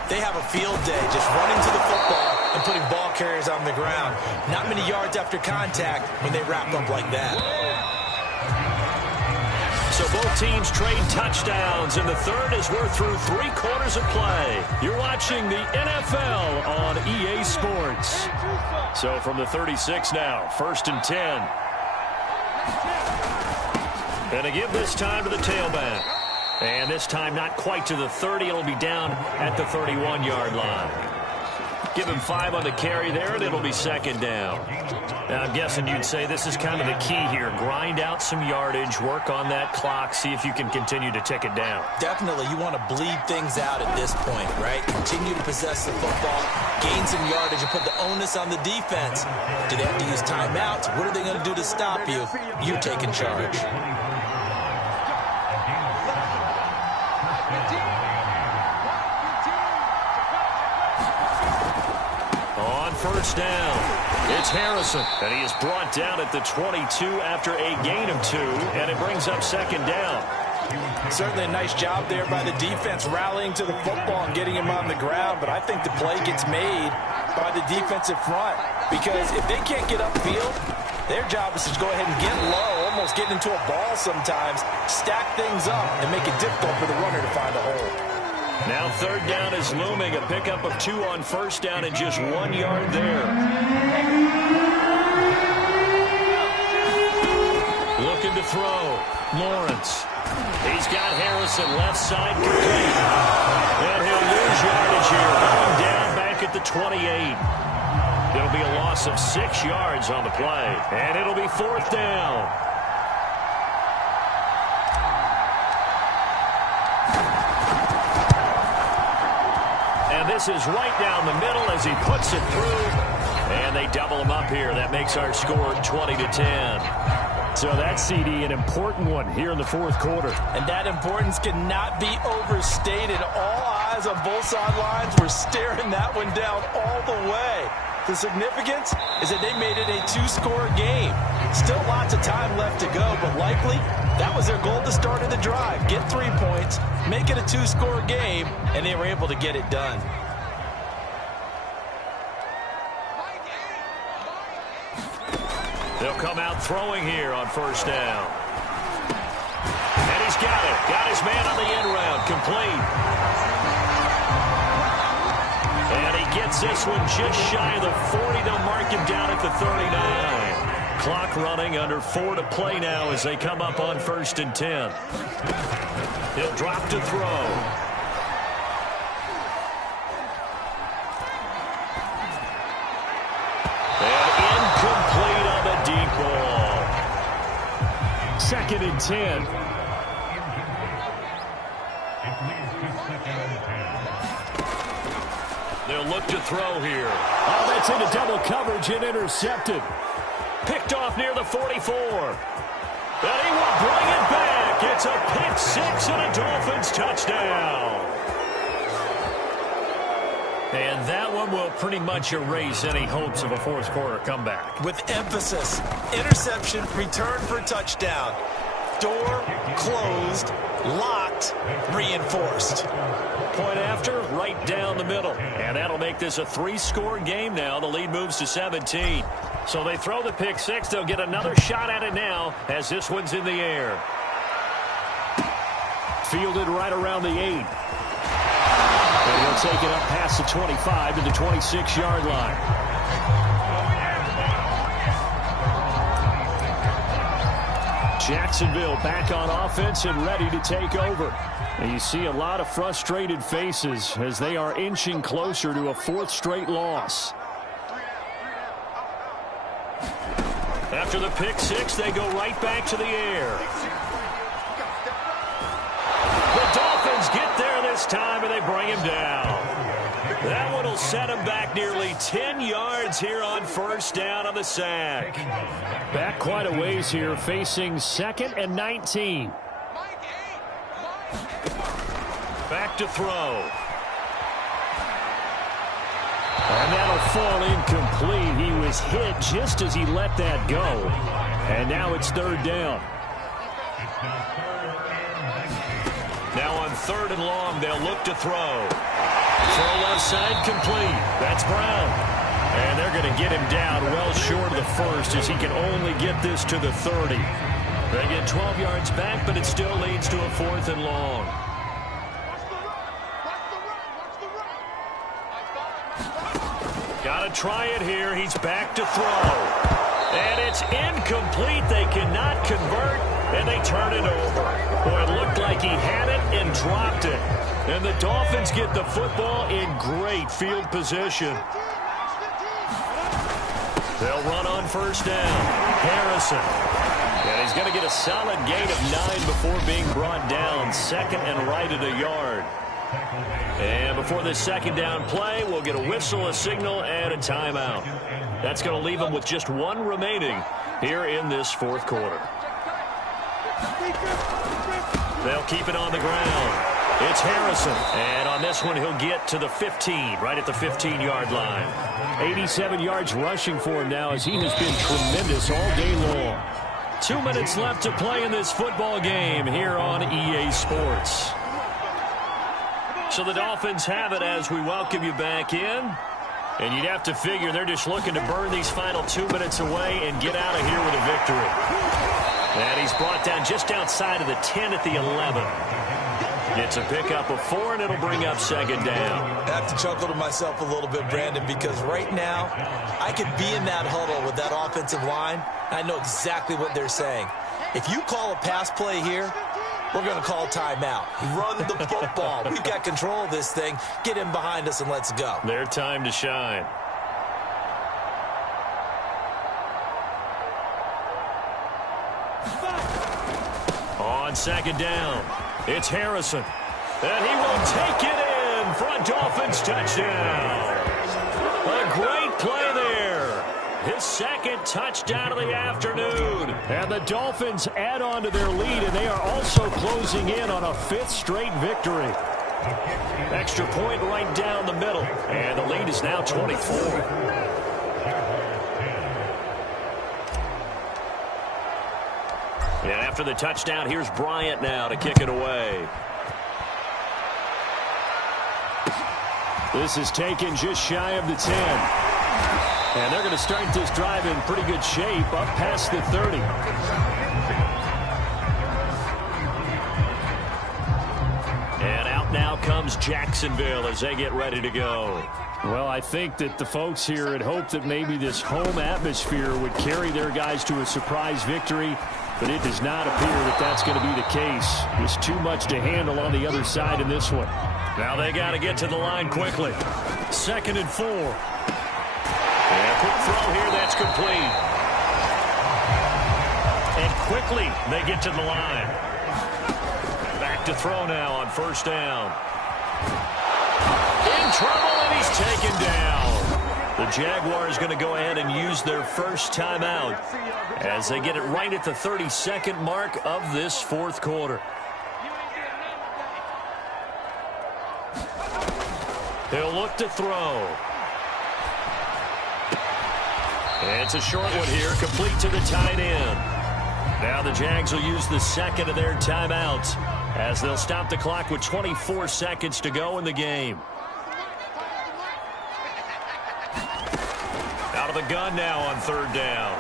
they have a field day just running to the football and putting ball carriers on the ground. Not many yards after contact when they wrap up like that. So both teams trade touchdowns, and the third as we're through 3 quarters of play. You're watching the NFL on EA Sports. So from the 36 now, 1st and 10. And to give this time to the tailback. And this time not quite to the 30. It'll be down at the 31-yard line. Give him 5 on the carry there, and it'll be 2nd down. Now, I'm guessing you'd say this is kind of the key here. Grind out some yardage, work on that clock, see if you can continue to tick it down. Definitely. You want to bleed things out at this point, right? Continue to possess the football, gain some yardage, and put the onus on the defense. Do they have to use timeouts? What are they going to do to stop you? You taking charge. On 1st down, it's Harrison, and he is brought down at the 22 after a gain of 2, and it brings up 2nd down. Certainly a nice job there by the defense rallying to the football and getting him on the ground, but I think the play gets made by the defensive front because if they can't get upfield, their job is to go ahead and get low, almost get into a ball sometimes, stack things up, and make it difficult for the runner to find a hole. Now 3rd down is looming, a pickup of 2 on 1st down and just 1 yard there. Looking to throw. Lawrence. He's got Harrison left side complete. And he'll lose yardage here. Going down back at the 28. It'll be a loss of 6 yards on the play. And it'll be 4th down. This is right down the middle as he puts it through. And they double him up here. That makes our score 20-10. So that, CD, an important one here in the fourth quarter. And that importance cannot be overstated. All eyes on both sidelines were staring that one down all the way. The significance is that they made it a two-score game. Still lots of time left to go, but likely that was their goal to start of the drive. Get 3 points, make it a two-score game, and they were able to get it done. They'll come out throwing here on first down. And he's got it. Got his man on the end round. Complete. And he gets this one just shy of the 40. They'll mark him down at the 39. Clock running, under 4 to play now as they come up on 1st and 10. He'll drop to throw. Deep ball. 2nd and 10. They'll look to throw here. Oh, that's into double coverage and intercepted. Picked off near the 44. And he will bring it back. It's a pick six and a Dolphins touchdown. And that one will pretty much erase any hopes of a fourth quarter comeback. With emphasis, interception, return for touchdown. Door closed, locked, reinforced. Point after, right down the middle. And that'll make this a 3-score game now. The lead moves to 17. So they throw the pick six. They'll get another shot at it now as this one's in the air. Fielded right around the 8. And he'll take it up past the 25 to the 26-yard line. Jacksonville back on offense and ready to take over. And you see a lot of frustrated faces as they are inching closer to a 4th straight loss. After the pick six, they go right back to the air. The Dolphins get there this time, and they bring him down. That one will set him back nearly 10 yards here on first down on the sack. Back quite a ways here, facing 2nd and 19. Back to throw. And that'll fall incomplete. He was hit just as he let that go. And now it's 3rd down. Now on 3rd and long, they'll look to throw. Throw left side complete. That's Brown. And they're going to get him down well short of the 1st as he can only get this to the 30. They get 12 yards back, but it still leads to a 4th and long. Got to try it here. He's back to throw. And it's incomplete. They cannot convert, and they turn it over. Boy, it looked like he had it and dropped it. And the Dolphins get the football in great field position. They'll run on first down. Harrison. And he's going to get a solid gain of 9 before being brought down. 2nd and right at a yard. And before this 2nd down play, we'll get a whistle, a signal, and a timeout. That's going to leave them with just 1 remaining here in this 4th quarter. They'll keep it on the ground. It's Harrison. And on this one, he'll get to the 15, right at the 15-yard line. 87 yards rushing for him now as he has been tremendous all day long. 2 minutes left to play in this football game here on EA Sports. So the Dolphins have it as we welcome you back in. And you'd have to figure they're just looking to burn these final 2 minutes away and get out of here with a victory. And he's brought down just outside of the 10 at the 11. It's a pickup of 4, and it'll bring up 2nd down. I have to chuckle to myself a little bit, Brandon, because right now I could be in that huddle with that offensive line. I know exactly what they're saying. If you call a pass play here, we're going to call timeout. Run the football. We've got control of this thing. Get in behind us and let's go. Their time to shine. On 2nd down, it's Harrison. And he will take it in for a Dolphins touchdown. second touchdown of the afternoon. And the Dolphins add on to their lead, and they are also closing in on a 5th straight victory. Extra point right down the middle, and the lead is now 24. And after the touchdown, here's Bryant now to kick it away. This is taken just shy of the 10. And they're going to start this drive in pretty good shape, up past the 30. And out now comes Jacksonville as they get ready to go. Well, I think that the folks here had hoped that maybe this home atmosphere would carry their guys to a surprise victory, but it does not appear that that's going to be the case. There's too much to handle on the other side in this one. Now they got to get to the line quickly. 2nd and 4. And a quick throw here, that's complete. And quickly they get to the line. Back to throw now on 1st down. In trouble, and he's taken down. The Jaguars going to go ahead and use their first timeout as they get it right at the 32nd mark of this 4th quarter. He'll look to throw. And it's a short one here, complete to the tight end. Now the Jags will use the 2nd of their timeouts as they'll stop the clock with 24 seconds to go in the game. Out of the gun now on 3rd down.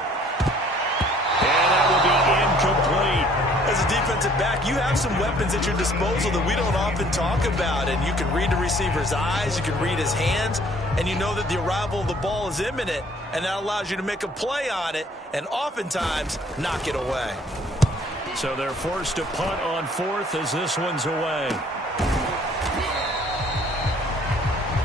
And that will be incomplete. As a defensive back, you have some weapons at your disposal that we don't often talk about. And you can read the receiver's eyes, you can read his hands, and you know that the arrival of the ball is imminent, and that allows you to make a play on it and oftentimes knock it away. So they're forced to punt on 4th as this one's away.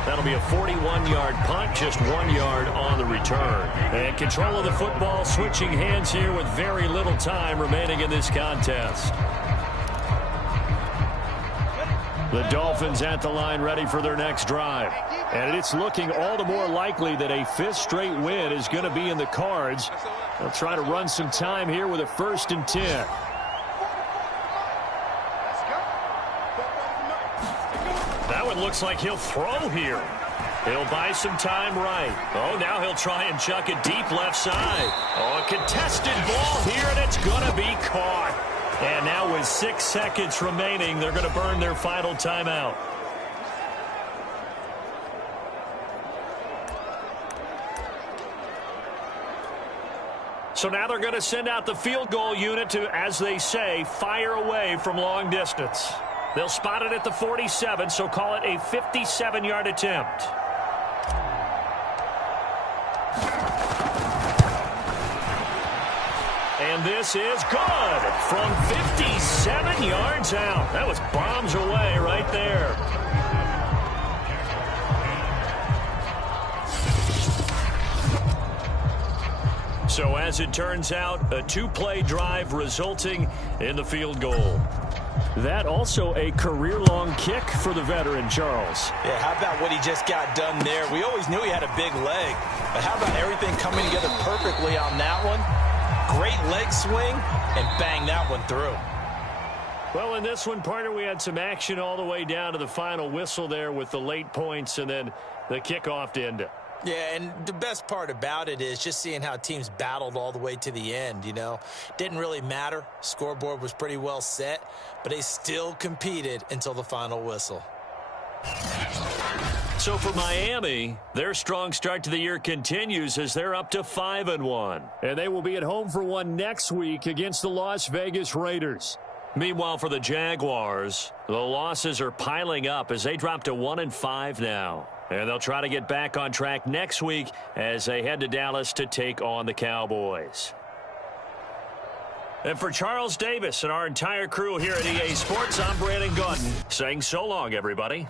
That'll be a 41-yard punt, just 1 yard on the return. And control of the football switching hands here with very little time remaining in this contest. The Dolphins at the line ready for their next drive. And it's looking all the more likely that a 5th straight win is going to be in the cards. They'll try to run some time here with a 1st and 10. That one looks like he'll throw here. He'll buy some time right. Oh, now he'll try and chuck it deep left side. Oh, a contested ball here, and it's going to be caught. And now with 6 seconds remaining, they're going to burn their final timeout. So now they're going to send out the field goal unit to, as they say, fire away from long distance. They'll spot it at the 47, so call it a 57-yard attempt. And this is good from 57 yards out. That was bombs away right there. So as it turns out, a 2-play drive resulting in the field goal. That also a career-long kick for the veteran, Charles. Yeah, how about what he just got done there? We always knew he had a big leg, but how about everything coming together perfectly on that one? Great leg swing, and bang that one through. Well, in this one, partner, we had some action all the way down to the final whistle there with the late points and then the kickoff to end it. Yeah, and the best part about it is just seeing how teams battled all the way to the end, you know. Didn't really matter. Scoreboard was pretty well set, but they still competed until the final whistle. So for Miami, their strong start to the year continues as they're up to 5-1. And they will be at home for one next week against the Las Vegas Raiders. Meanwhile, for the Jaguars, the losses are piling up as they drop to 1-5 now. And they'll try to get back on track next week as they head to Dallas to take on the Cowboys. And for Charles Davis and our entire crew here at EA Sports, I'm Brandon Gaudin saying so long, everybody.